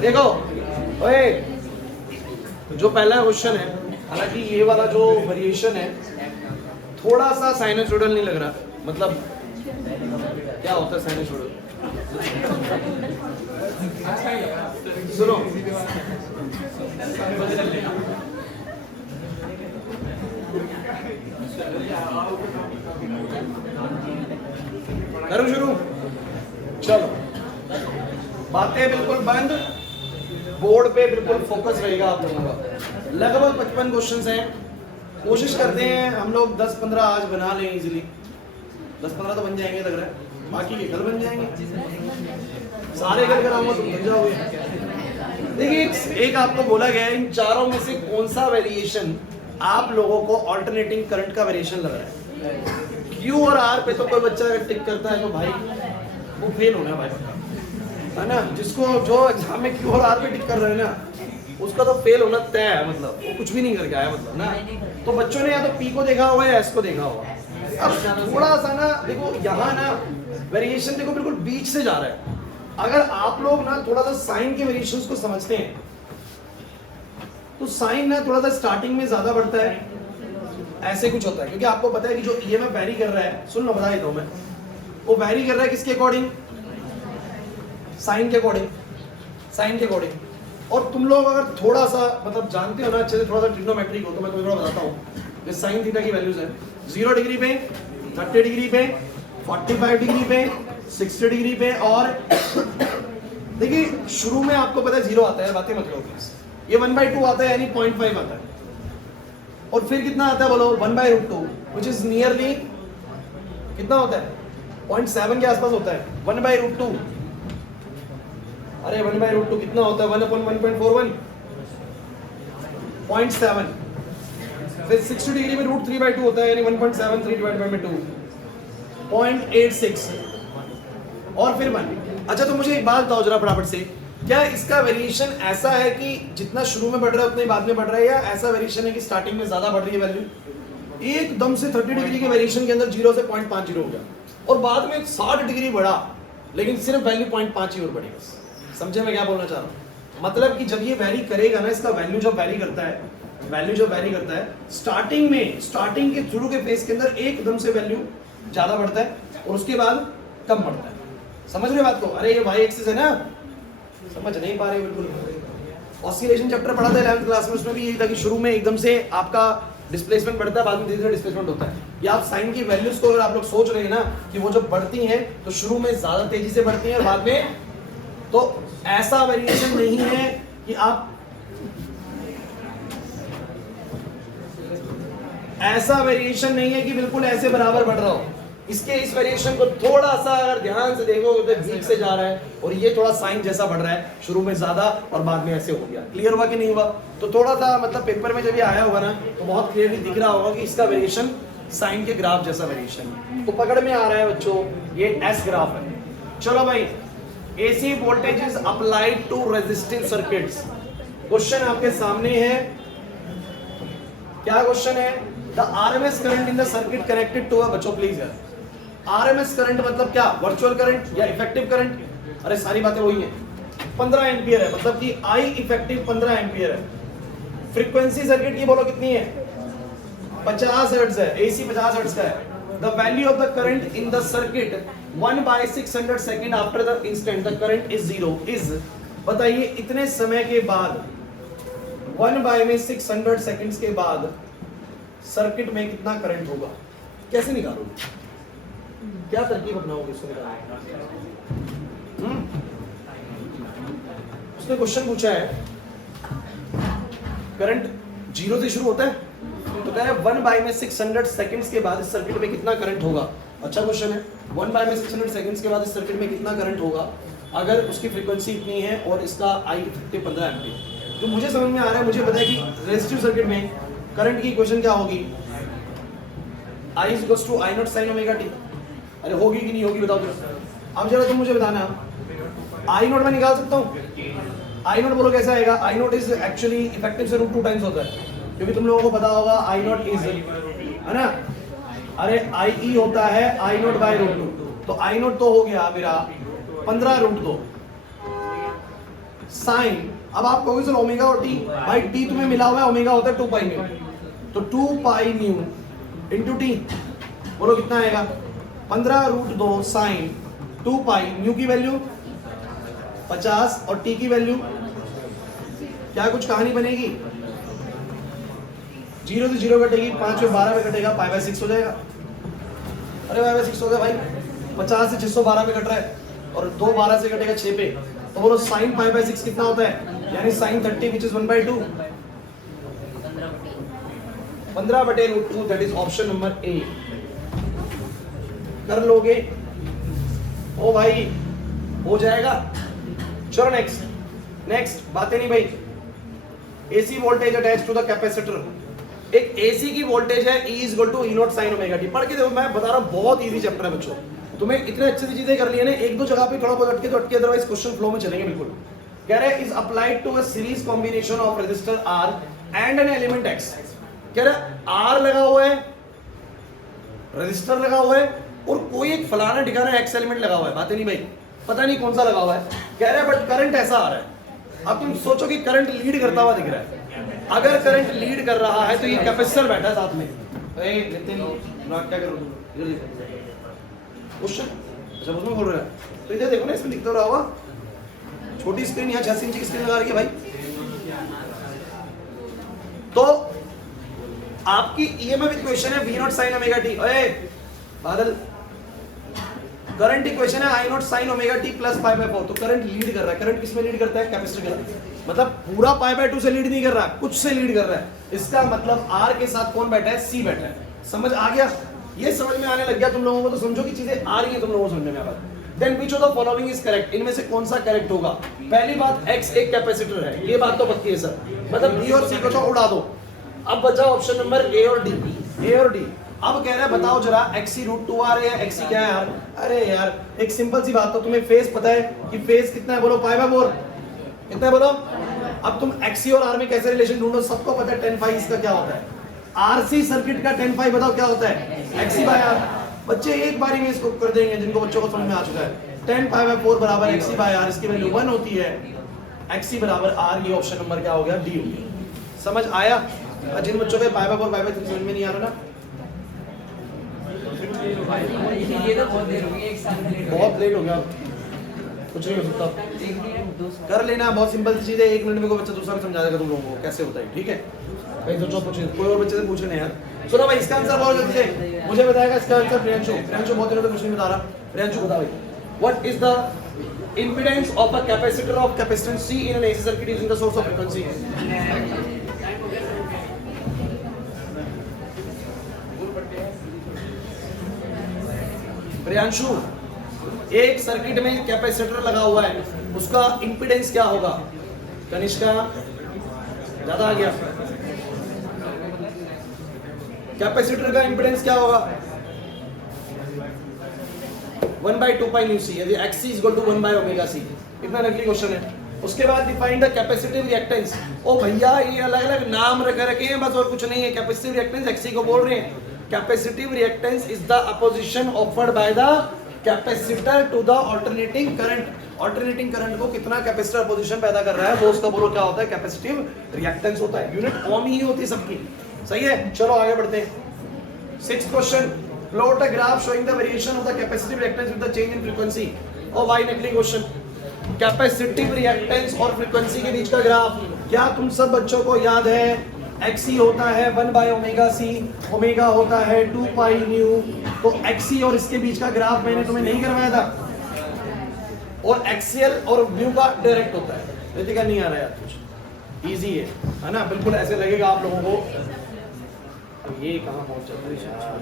देखो ओए, जो पहला क्वेश्चन है, हालांकि ये वाला जो वेरिएशन है थोड़ा सा साइनसोइडल नहीं लग रहा, मतलब क्या होता है साइनसोइडल? सुनो, करूं शुरू? चलो, बातें बिल्कुल बंद, बोर्ड पे बिल्कुल फोकस रहेगा आप लोगों का। लगभग 55 क्वेश्चंस हैं, कोशिश करते हैं हम लोग 10-15 आज बना लें इजीली। 10-15 तो बन जाएंगे लग रहा है, बाकी के कल बन जाएंगे। सारे कल कराऊंगा तुम बन जाओगे। देखिए, एक आपको बोला गया है इन चारों में से कौन सा वेरिएशन आप लोगों को ऑल्टरनेटिंग करंट का वेरिएशन लग रहा है। क्यू और आर पे तो कोई बच्चा अगर टिक करता है तो भाई वो फेल होना है भाई, है ना। जिसको जो एग्जाम में क्यू और आर पे टिक कर रहे हैं ना, उसका तो फेल होना तय है, मतलब वो कुछ भी नहीं करके आया, मतलब ना। तो बच्चों ने या तो पी को देखा होगा या एस को देखा होगा। अब थोड़ा सा ना देखो, यहाँ ना वेरिएशन देखो बिल्कुल बीच से जा रहा है। अगर आप लोग ना थोड़ा सा साइन के वेरिएशंस को समझते हैं तो साइन ना थोड़ा सा स्टार्टिंग में ज्यादा बढ़ता है, ऐसे कुछ होता है, क्योंकि आपको पता है कि जो ईएमएफ वैरी कर रहा है, सुन लो बता देता हूं मैं, वो वैरी कर रहा है किसके अकॉर्डिंग? साइन के अकॉर्डिंग, साइन के अकॉर्डिंग। और तुम लोग अगर थोड़ा सा मतलब जानते हो ना अच्छे से, थोड़ा सा ट्रिग्नोमेट्री को, तो मैं तुम्हें थोड़ा बताता हूँ। साइन थीटा की वैल्यूज है 0 डिग्री पे, 30 डिग्री पे, 45 डिग्री पे, 60 डिग्री पे, और देखिए शुरू में आपको पता है 0 आता है, बातें मत करो प्लीज। ये 1/2 आता है, यानी 0.5 आता है, और फिर कितना आता है बोलो? 1/√2, which is nearly कितना होता है? 0.7 के आसपास होता है। 1/√2, अरे 1/√2 कितना होता है? 1/1.41, 0.7। फिर 60 डिग्री में √3/2 होता है, यानी 1.73 डिवाइडेड बाय 2, 0.86, और फिर 1। अच्छा, तो मुझे एक बात बताओ जरा फटाफट से, क्या इसका वेरिएशन ऐसा है कि जितना शुरू में बढ़ रहा है उतना ही बाद में बढ़ रहा है, या ऐसा वेरिएशन है कि स्टार्टिंग में ज्यादा बढ़ रही है वैल्यू? एकदम से 30 डिग्री के वेरिएशन के अंदर 0 से 0.50 हो गया, और बाद में 60 डिग्री बढ़ा, लेकिन सिर्फ वैल्यू 0.5 ही और बढ़ी। बस समझे मैं क्या बोलना चाह रहा हूँ? मतलब कि जब ये वैरी करेगा ना, इसका वैल्यू जब वैरी करता है, वैल्यू जब वैरी करता है स्टार्टिंग में, स्टार्टिंग के शुरू के फेज के अंदर एकदम से वैल्यू ज्यादा बढ़ता है, और उसके बाद कम बढ़ता है। समझ रहे बात को? अरे ये वाई एक्सिस है ना, समझ नहीं पा रहे बिल्कुल। ऑसिलेशन चैप्टर पढ़ा था 11th क्लास में, उसमें भी यही था कि शुरू में एकदम से आपका डिस्प्लेसमेंट बढ़ता है, बाद में धीरे धीरे डिस्प्लेसमेंट होता है। या आप साइन की वैल्यूज को अगर आप लोग सोच रहे हैं ना कि वो जब बढ़ती हैं तो शुरू में ज्यादा तेजी से बढ़ती हैं और बाद में, तो ऐसा वेरिएशन नहीं है कि आप, ऐसा वेरिएशन नहीं है कि बिल्कुल ऐसे बराबर बढ़ रहा हो। इसके इस वेरिएशन को थोड़ा सा अगर ध्यान से देखोगे तो बीच से जा रहा है, और ये थोड़ा साइन जैसा बढ़ रहा है, शुरू में ज्यादा और बाद में ऐसे हो गया। क्लियर हुआ कि नहीं हुआ? तो थोड़ा सा मतलब पेपर में जब ये आया होगा ना तो बहुत क्लियरली दिख रहा होगा कि इसका वेरिएशन साइन के ग्राफ जैसा वेरिएशन है। तो पकड़ में आ रहा है बच्चों, ये एस ग्राफ है। चलो भाई, AC voltage is applied to resistive circuits. Question आपके सामने है, क्या क्वेश्चन है? The RMS current in the circuit connected to a, बच्चों प्लीज यार, आरएमएस करंट मतलब क्या? वर्चुअल करंट या इफेक्टिव करंट? अरे सारी बातें वही हैं। 15 एम्पियर है, मतलब कि आई इफेक्टिव 15 एम्पियर है। फ्रीक्वेंसी सर्किट की बोलो कितनी है? 50 हर्ट्ज है, एसी 50 हर्ट्ज का है। The value of the current in the circuit 1/600 second after the instant the current is 0 is, बताइए इतने समय के बाद, 1/600 सेकंड्स के बाद सर्किट में कितना करंट होगा? कैसे निकालोगे? क्या तरकीब अपनाओगे इसको बताओ। उसने क्वेश्चन पूछा है करंट 0 से शुरू होता है, तो कह रहा है 1 में 600 सेकंड्स के बाद इस सर्किट में कितना करंट होगा। अच्छा क्वेश्चन है, 1 में 600 सेकंड्स के बाद इस सर्किट में कितना करंट होगा अगर उसकी फ्रीक्वेंसी इतनी है और इसका आई 15 एम्पीयर। तो मुझे समझ में आ रहा है, मुझे पता है कि रेजिस्टिव सर्किट में करंट की इक्वेशन क्या होगी, I equals to I0 sin omega t। अरे होगी कि नहीं होगी बताओ जरा। अब जरा तुम मुझे बताना, I0 मैं निकाल सकता हूँ। I0 बोलो कैसा आएगा, I0 इज एक्चुअली इफेक्टिव से √2 टाइम्स होता है, क्योंकि तुम लोगों को पता होगा I0 इज, है ना, अरे IE होता है I0 बाय √2। तो I0 तो हो गया मेरा 15 √2 साइन। अब आप कहोगे सर ओमेगा और टी, भाई टी तुम्हें मिला हुआ है, ओमेगा होता है 2 पाई न्यू, तो 2 पाई न्यू इंटू टी, बोलो कितना आएगा 15 √2 साइन 2 पाई, न्यू की वैल्यू 50 और टी की वैल्यू क्या कुछ कहानी बनेगी, 0 से 0 कटेगी, 5 में 12 में कटेगा, पाई बाय 6 हो जाएगा। अरे पाई बाय 6 हो गया भाई, 50 से 612 में कट रहा है और 2 12 से कटेगा 6 पे, तो बोलो साइन पाई बाय 6 कितना होता है, यानी sine 30 which is 1/2, 15/√2, that is option number A. कर लोगे ओ भाई, हो जाएगा। चलो नेक्स्ट बातें नहीं भाई। AC voltage attach to the capacitor. एक एसी की वोल्टेज है E equal to E0 sin omega t. पढ़ के देखो, मैं बता रहा हूं बहुत इजी चैप्टर है बच्चों, तुम्हें इतने अच्छे से चीजें कर ली है ना, एक दो जगह पे थोड़ा बहुत अटके तो अटके, अदरवाइज क्वेश्चन फ्लो में चलेंगे बिल्कुल। कह रहे is applied to a series combination of resistor R and an element X। कह रहा R लगा हुआ है, रेजिस्टर लगा हुआ है और कोई एक फलाना ठिकाना X एलिमेंट लगा हुआ है, बातें नहीं भाई, पता नहीं कौन सा लगा हुआ है। कह रहा है बट करंट ऐसा आ रहा है। अब तुम सोचो कि करंट लीड करता हुआ दिख रहा है, अगर करंट लीड कर रहा है तो ये कैपेसिटर बैठा है साथ में। क्या करो क्वेश्चन, अच्छा उसमें बोल रहा है, तो इधर देखो ना, इसमें दिखता रहा होगा, छोटी स्क्रीन, यहाँ 86 इंच की स्क्रीन लगा रही है भाई। तो आपकी ईएमएफ इक्वेशन है V0 sin ओमेगा टी। ओए बादल, करंट इक्वेशन है I0 sin omega T plus π/4। तो करंट लीड कर रहा है, करंट किसमें लीड करता है, कैपेसिटर के, मतलब पूरा π/2 से लीड नहीं कर रहा, कुछ से लीड कर रहा है। इसका मतलब R के साथ कौन बैठा है, C बैठा है। समझ आ गया, ये समझ में आने लग गया तुम लोगों को, तो समझो कि चीजें आ रही हैं तुम लोगों को समझने में। Uh then which of the following is correct, इनमें से कौन सा करेक्ट होगा। पहली बात X एक कैपेसिटर है, ये बात तो पक्की है सर, मतलब B और C को तो उड़ा दो। अब बचा ऑप्शन नंबर A और D। अब कह रहा है बताओ जरा XC √2R है या XC क्या है यार। अरे यार एक सिंपल सी बात, तो तुम्हें फेज पता है कि फेज कितना है, बोलो π/4 कितना है बोलो। अब तुम XC और R में कैसे रिलेशन ढूंढो, सबको पता है tan phi इसका क्या होता है। RC सर्किट का tan phi बताओ क्या होता है, XC/R। बच्चे एक बारी में इसको कर देंगे, जिनको बच्चों को समझ में आ चुका है। tan π/4 बराबर XC/R, इसकी वैल्यू 1 होती है, XC बराबर R। ये ऑप्शन नंबर क्या हो गया, D हो गया। समझ आया। जिन बच्चों के π/4 π/3 समझ में नहीं आ रहा ना, ये तो बहुत देर हो गई, एक साल लेट बहुत लेट हो गया, कुछ नहीं हो सकता, कर लेना। बहुत सिंपल सी चीज है, 1 मिनट में कोई बच्चा दूसरा समझा देगा तुम लोगों को कैसे होता है, ठीक है भाई। सोचो कुछ कोई और बच्चे से पूछ लेना यार। सुनो भाई, इसका आंसर बहुत जल्दी से मुझे बताएगा, इसका आंसर प्रियांशु बहुत दिनों से कुछ नहीं बता रहा। प्रियांशु बता भाई, what is the impedance of a capacitor of capacitance C in an AC circuit using the source of frequency. Priyanshu, एक सर्किट में कैपेसिटर लगा हुआ है, उसका इंपीडेंस क्या होगा। कनिष्का ज्यादा आ गया, कैपेसिटर का इंपीडेंस क्या होगा, 1/2 पाई न्यू सी, यदि XC इक्वल टू 1/ωc। इतना नकली क्वेश्चन है। उसके बाद डिफाइन द कैपेसिटिव रिएक्टेंस। ओ भैया ये अलग अलग नाम रखे हैं बस, और कुछ नहीं है। कैपेसिटिव रिएक्टेंस XC को बोल रहे हैं। Capacitive reactance is the opposition offered by the capacitor to the alternating current. Alternating current को कितना कैपेसिटर अपोजिशन पैदा कर रहा है, वो उसका बोलो क्या होता है, कैपेसिटिव रिएक्टेंस होता है। यूनिट ओम ही होती है सबकी, सही है। चलो आगे बढ़ते हैं। 6th question, plot a graph showing the variation of the capacitive reactance with the change in frequency. ओ भाई नकली क्वेश्चन, कैपेसिटिव रिएक्टेंस और फ्रीक्वेंसी के बीच का ग्राफ। क्या तुम सब बच्चों को याद है, XC होता है 1/ωc, ओमेगा होता है 2 पाई न्यू, तो एक्सी और इसके बीच का ग्राफ मैंने तुम्हें नहीं करवाया था, और एक्सीएल और व्यू का डायरेक्ट होता है। रितिका नहीं आ रहा है कुछ, इजी है ना, बिल्कुल ऐसे लगेगा आप लोगों को। अब ये कहाँ पहुंच जाता है यार।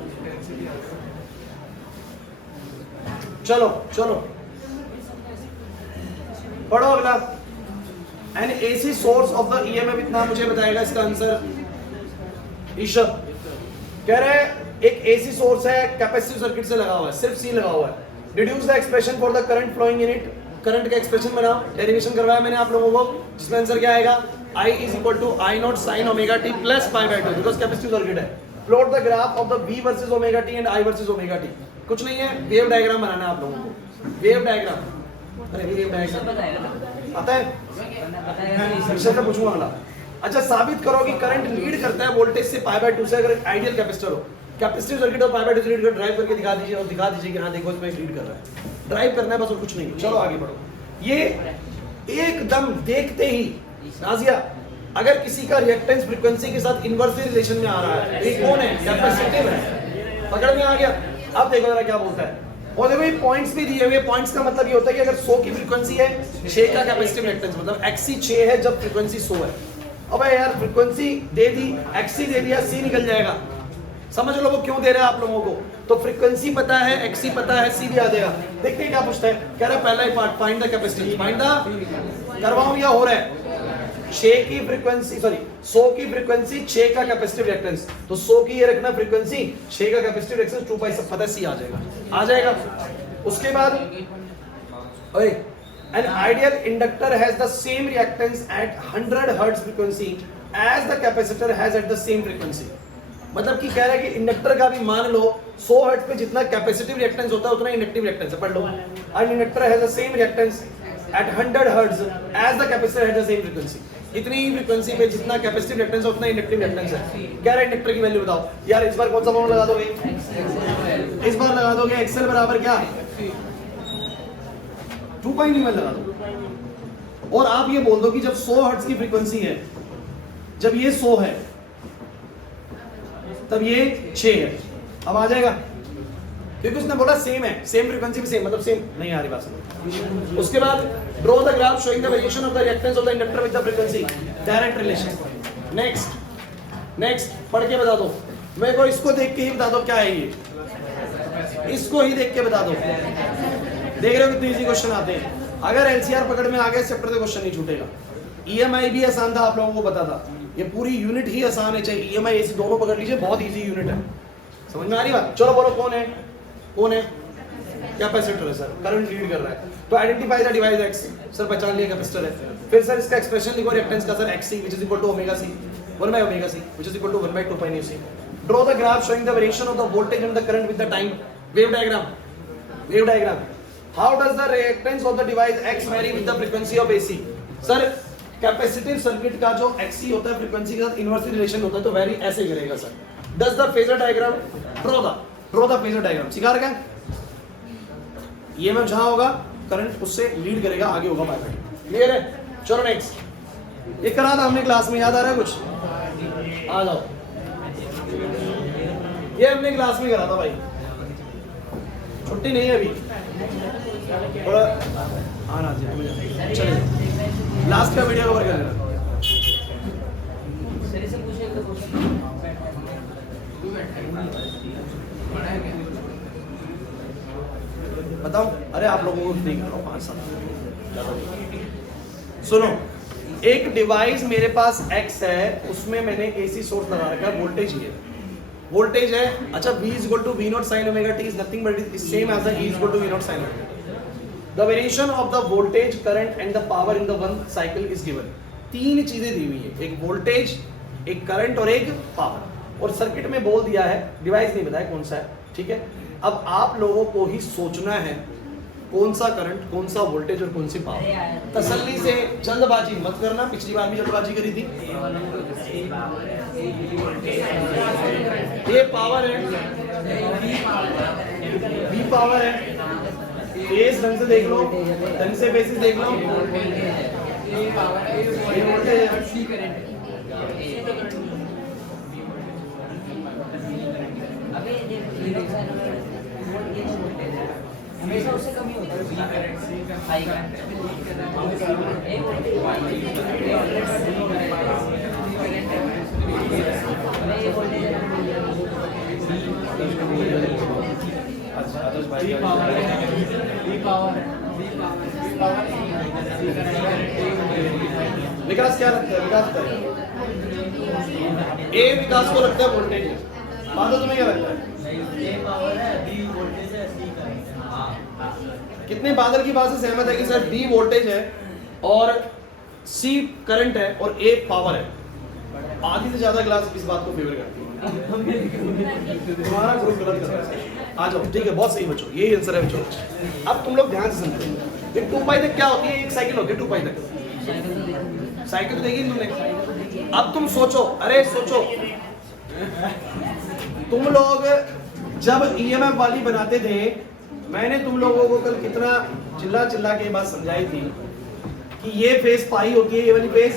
चलो चलो पढ़ो अगला। N AC source of the EMF इतना मुझे बताएगा इसका आंसर। ईशब कह रहे हैं एक एसी सोर्स है, कैपेसिटिव सर्किट से लगा हुआ है, सिर्फ सी लगा हुआ है। Deduce the expression for the current flowing in it. Current का एक्सप्रेशन बनाओ, डेरिवेशन करवाया मैंने आप लोगों को, जिसमें आंसर क्या आएगा, I is equal to I naught sin omega t plus pi by 2 because capacitive circuit है। Plot the graph of the V versus omega t and I versus omega t। कुछ नहीं है, वेव डायग्राम बनाना है आप लोगों को। Wave diagram, अरे wave diagram आता है, इससे मैं पूछूंगा अगला। अच्छा, साबित करो कि करंट लीड करता है वोल्टेज से पाई बाय 2 से, अगर आइडियल कैपेसिटर हो। कैपेसिटिव सर्किट और पाई बाय 2 से लीड कर, ड्राइव करके दिखा दीजिए, और दिखा दीजिए कि हाँ देखो इसमें लीड कर रहा है। ड्राइव करना है बस, और कुछ नहीं। चलो आगे बढ़ो। ये एकदम देखते ही नाजिया, अगर किसी का रिएक्टेंस फ्रीक्वेंसी के साथ इनवर्सली रिलेशन में आ रहा है, ये कौन है, कैपेसिटिव है। पकड़ में आ गया। अब देखो जरा क्या बोलता है। और देखो ये पॉइंट्स भी दिए हुए। पॉइंट्स का मतलब ये होता है कि अगर 100 की फ्रीक्वेंसी है, 6 का कैपेसिटिव रिएक्टेंस, मतलब XC 6 है जब फ्रीक्वेंसी 100 है। अबे यार फ्रीक्वेंसी दे दी, XC दे दिया, C निकल जाएगा। समझ लो वो क्यों दे रहा है आप लोगों को। तो फ्रीक्वेंसी पता है, XC पता है, C भी आ जाएगा। देखते हैं क्या पूछता है। कह रहा है पहला ही part, find the capacitance. Find the, करवाऊं या हो रहा है। 6 की फ्रीक्वेंसी, सॉरी 100 की फ्रीक्वेंसी, 6 का कैपेसिटिव रिएक्टेंस। तो 100 की ये रखना फ्रीक्वेंसी, 6 का कैपेसिटिव रिएक्टेंस 2 पाई, सब पता है, C आ जाएगा। आ जाएगा। उसके बाद ओए, an ideal inductor has the same reactance at 100 Hz frequency as the capacitor has at the same frequency। मतलब कि कह रहा है कि इंडक्टर का भी मान लो 100 हर्ट्ज पे जितना कैपेसिटिव रिएक्टेंस होता है उतना इंडक्टिव रिएक्टेंस है। पढ़ लो, an inductor has the same reactance at 100 Hz as the capacitor has the same frequency। इतनी ही फ्रीक्वेंसी पे जितना कैपेसिटिव रिएक्टेंस है उतना इंडक्टिव रिएक्टेंस है। कह रहा है इंडक्टर की वैल्यू बताओ। यार इस बार कौन सा फॉर्मूला लगा दोगे, इस बार लगा दोगे एक्सएल बराबर क्या, 2 पाई नहीं, मैं लगा दो। और आप ये बोल दो कि जब 100 हर्ट्ज की फ्रीक्वेंसी है, जब ये 100 है तब ये 6 है। अब आ जाएगा, क्योंकि उसने बोला सेम है, सेम फ्रीक्वेंसी भी सेम, मतलब सेम नहीं आ रही बात समझ। उसके बाद draw the graph showing the variation of the reactance of the inductor with the frequency, direct relation. Next पढ़ के बता दो मेरे को, इसको देख के ही बता दो क्या है ये, इसको ही देख के बता दो। देख रहे हो कितने इजी क्वेश्चन आते हैं। अगर एलसीआर पकड़ में आ गए, चैप्टर से क्वेश्चन नहीं छूटेगा। ईएमआई भी आसान था, आप लोगों को पता था। ये पूरी यूनिट ही आसान है, चाहे ईएमआई एसी दोनों पकड़ लीजिए, बहुत इजी यूनिट है। समझ में आ रही बात। चलो बोलो कौन है, कौन है, कैपेसिटर है सर, करंट लीड कर रहा है। तो identify the device x, sir पहचान लिया कैपेसिटर है। फिर सर इसका एक्सप्रेशन लिखो रिएक्टेंस का, sir XC which is equal to omega C 1 by omega C which is equal to 1 by 2 pi nu C। Draw the graph showing the variation of the voltage and the current with the time. Wave diagram, wave diagram. How does the reactance of the device X vary with the frequency of AC। Sir capacitive circuit का जो XC होता है frequency के साथ inversely relation होता है, तो vary ऐसे करेगा sir. Does the phasor diagram, draw the phasor diagram. सिखा रखा है। ईएमएफ जहां होगा करंट उससे लीड करेगा, आगे होगा बाय बाय। क्लियर है। चलो नेक्स्ट, ये करा था हमने क्लास में, याद आ रहा है कुछ, आ जाओ। ये हमने क्लास में करा था भाई, छुट्टी नहीं है अभी, थोड़ा आना चाहिए। चलिए लास्ट का वीडियो कवर कर लेना। बताओ, अरे आप लोगों को नहीं कर रहा हूँ 5 साल। सुनो, एक डिवाइस मेरे पास X है, उसमें मैंने AC सोर्स लगा रखा है, वोल्टेज ये वोल्टेज है। अच्छा, V is equal to V naught sin omega t is nothing but it is same as the E is equal to V naught sin omega t। The variation of the voltage, current and the power in the one cycle is given। 3 चीजें दी हुई है, एक voltage, एक current और एक power. और circuit में बोल दिया है, डिवाइस नहीं बताया कौन सा है, ठीक है। अब आप लोगों को ही सोचना है कौन सा करंट, कौन सा वोल्टेज और कौन सी पावर। तसल्ली से, जल्दबाजी मत करना, पिछली बार भी जल्दबाजी करी थी। ये पावर है, V पावर है, फेस ढंग से देख लो, ढंग से बेसिस देख लो, ये वोल्टेज है। ये वोल्टेज है हमेशा उससे कम ही होता है बी करंट हाई करंट ये वोल्टेज आदर्श भाई बी पावर विकास क्या लगता है? विकास क्या है? ए विकास को लगता है वोल्टेज है। बात तुम्हें क्या लगता है? ए पावर है बी वोल्टेज है सी करंट है हां कितने बादल की बात से सहमत है कि सर डी वोल्टेज है और सी करंट है और ए पावर है? आधी से ज्यादा क्लास इस बात को फेवर करती है। तुम्हारा ग्रुप गलत कर रहा है। आ जाओ, ठीक है, बहुत सही बच्चों, यही आंसर है बच्चों। अब तुम लोग ध्यान से समझो, ये 2 पाई तक क्या होती है? एक साइकिल होती है 2 पाई तक। साइकिल तो देखी तुमने। अब तुम सोचो, अरे सोचो, तुम लोग जब ईएमएफ वाली बनाते थे, मैंने तुम लोगों को कल कितना चिल्ला चिल्ला के बात समझाई थी कि ये फेस पाई होती है, ये वाली फेस,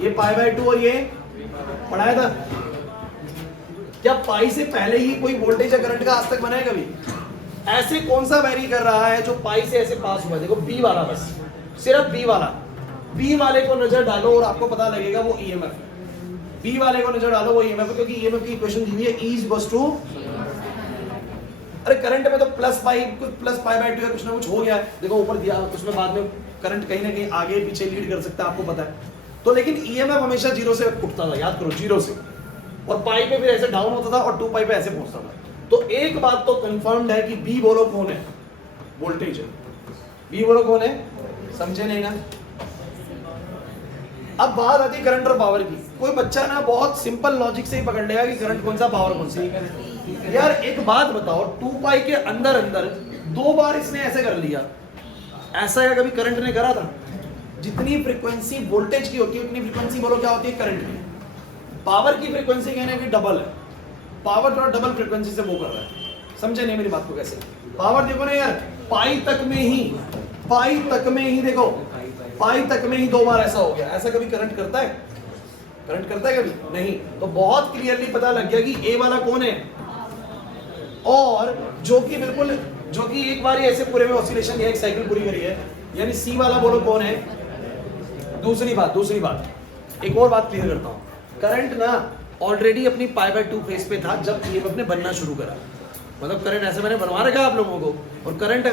ये पाई बाय 2 और ये पढ़ाया था। क्या पाई से पहले ही कोई वोल्टेज या करंट का आज तक बना है कभी? ऐसे कौन सा वेरी कर रहा है जो पाई से ऐसे पास हुआ है? देखो बी वाला, बस सिर्फ बी वाला। बी वाले को नजर डालो और आपको पता लगेगा वो ईएमएफ है। बी वाले को नजर डालो, वो ईएमएफ है, क्योंकि ईएमएफ की इक्वेशन दी हुई है E इक्वल्स टू, अरे करंट में तो प्लस पाई बाय 2 कुछ ना कुछ हो गया है, देखो ऊपर दिया, उसमें बाद में करंट कहीं ना कहीं आगे पीछे लीड कर सकता है, आपको पता है। तो लेकिन ईएमएफ हमेशा 0 से उठता था, याद करो, 0 से, और पाई पे फिर ऐसे डाउन होता था और 2 पाई पे ऐसे पहुंचता था। तो एक बात तो कंफर्म्ड है कि बी बोलो कौन है? वोल्टेज है। बी बोलो कौन है? समझे नहीं ना? अब बात आती है करंट और पावर की। कोई बच्चा ना बहुत सिंपल लॉजिक से ही पकड़ लेगा कि करंट कौन सा, पावर कौन सी। यार एक बात बताओ, 2 पाई के अंदर अंदर 2 बार इसने ऐसे कर लिया, ऐसा या कभी करंट ने करा था? जितनी फ्रीक्वेंसी वोल्टेज की होती है उतनी फ्रीक्वेंसी बोलो क्या होती है? करंट की। पावर की फ्रीक्वेंसी कहने की डबल है, पावर थोड़ा डबल फ्रीक्वेंसी से वो कर रहा है। समझे नहीं मेरी बात को? कैसे पावर देखो ना यार, पाई तक में ही देखो, पाई तक में ही 2 बार ऐसा हो गया। ऐसा कभी करंट करता है? करंट करता है कभी? नहीं। तो बहुत क्लियरली पता लग गया कि ए वाला कौन है, और जो कि बिल्कुल, जो कि एक बार ही ऐसे पूरे में ऑसिलेशन या एक साइकिल पूरी करी है, यानी सी वाला बोलो कौन है। दूसरी बात एक और बात क्लियर करता हूं, करंट ना ऑलरेडी अपनी पाई बाय 2 फेस पे था जब ईएमएफ ने बनना शुरू करा। मतलब करंट ऐसे मैंने बनवा रखा आप लोगों को, और करंट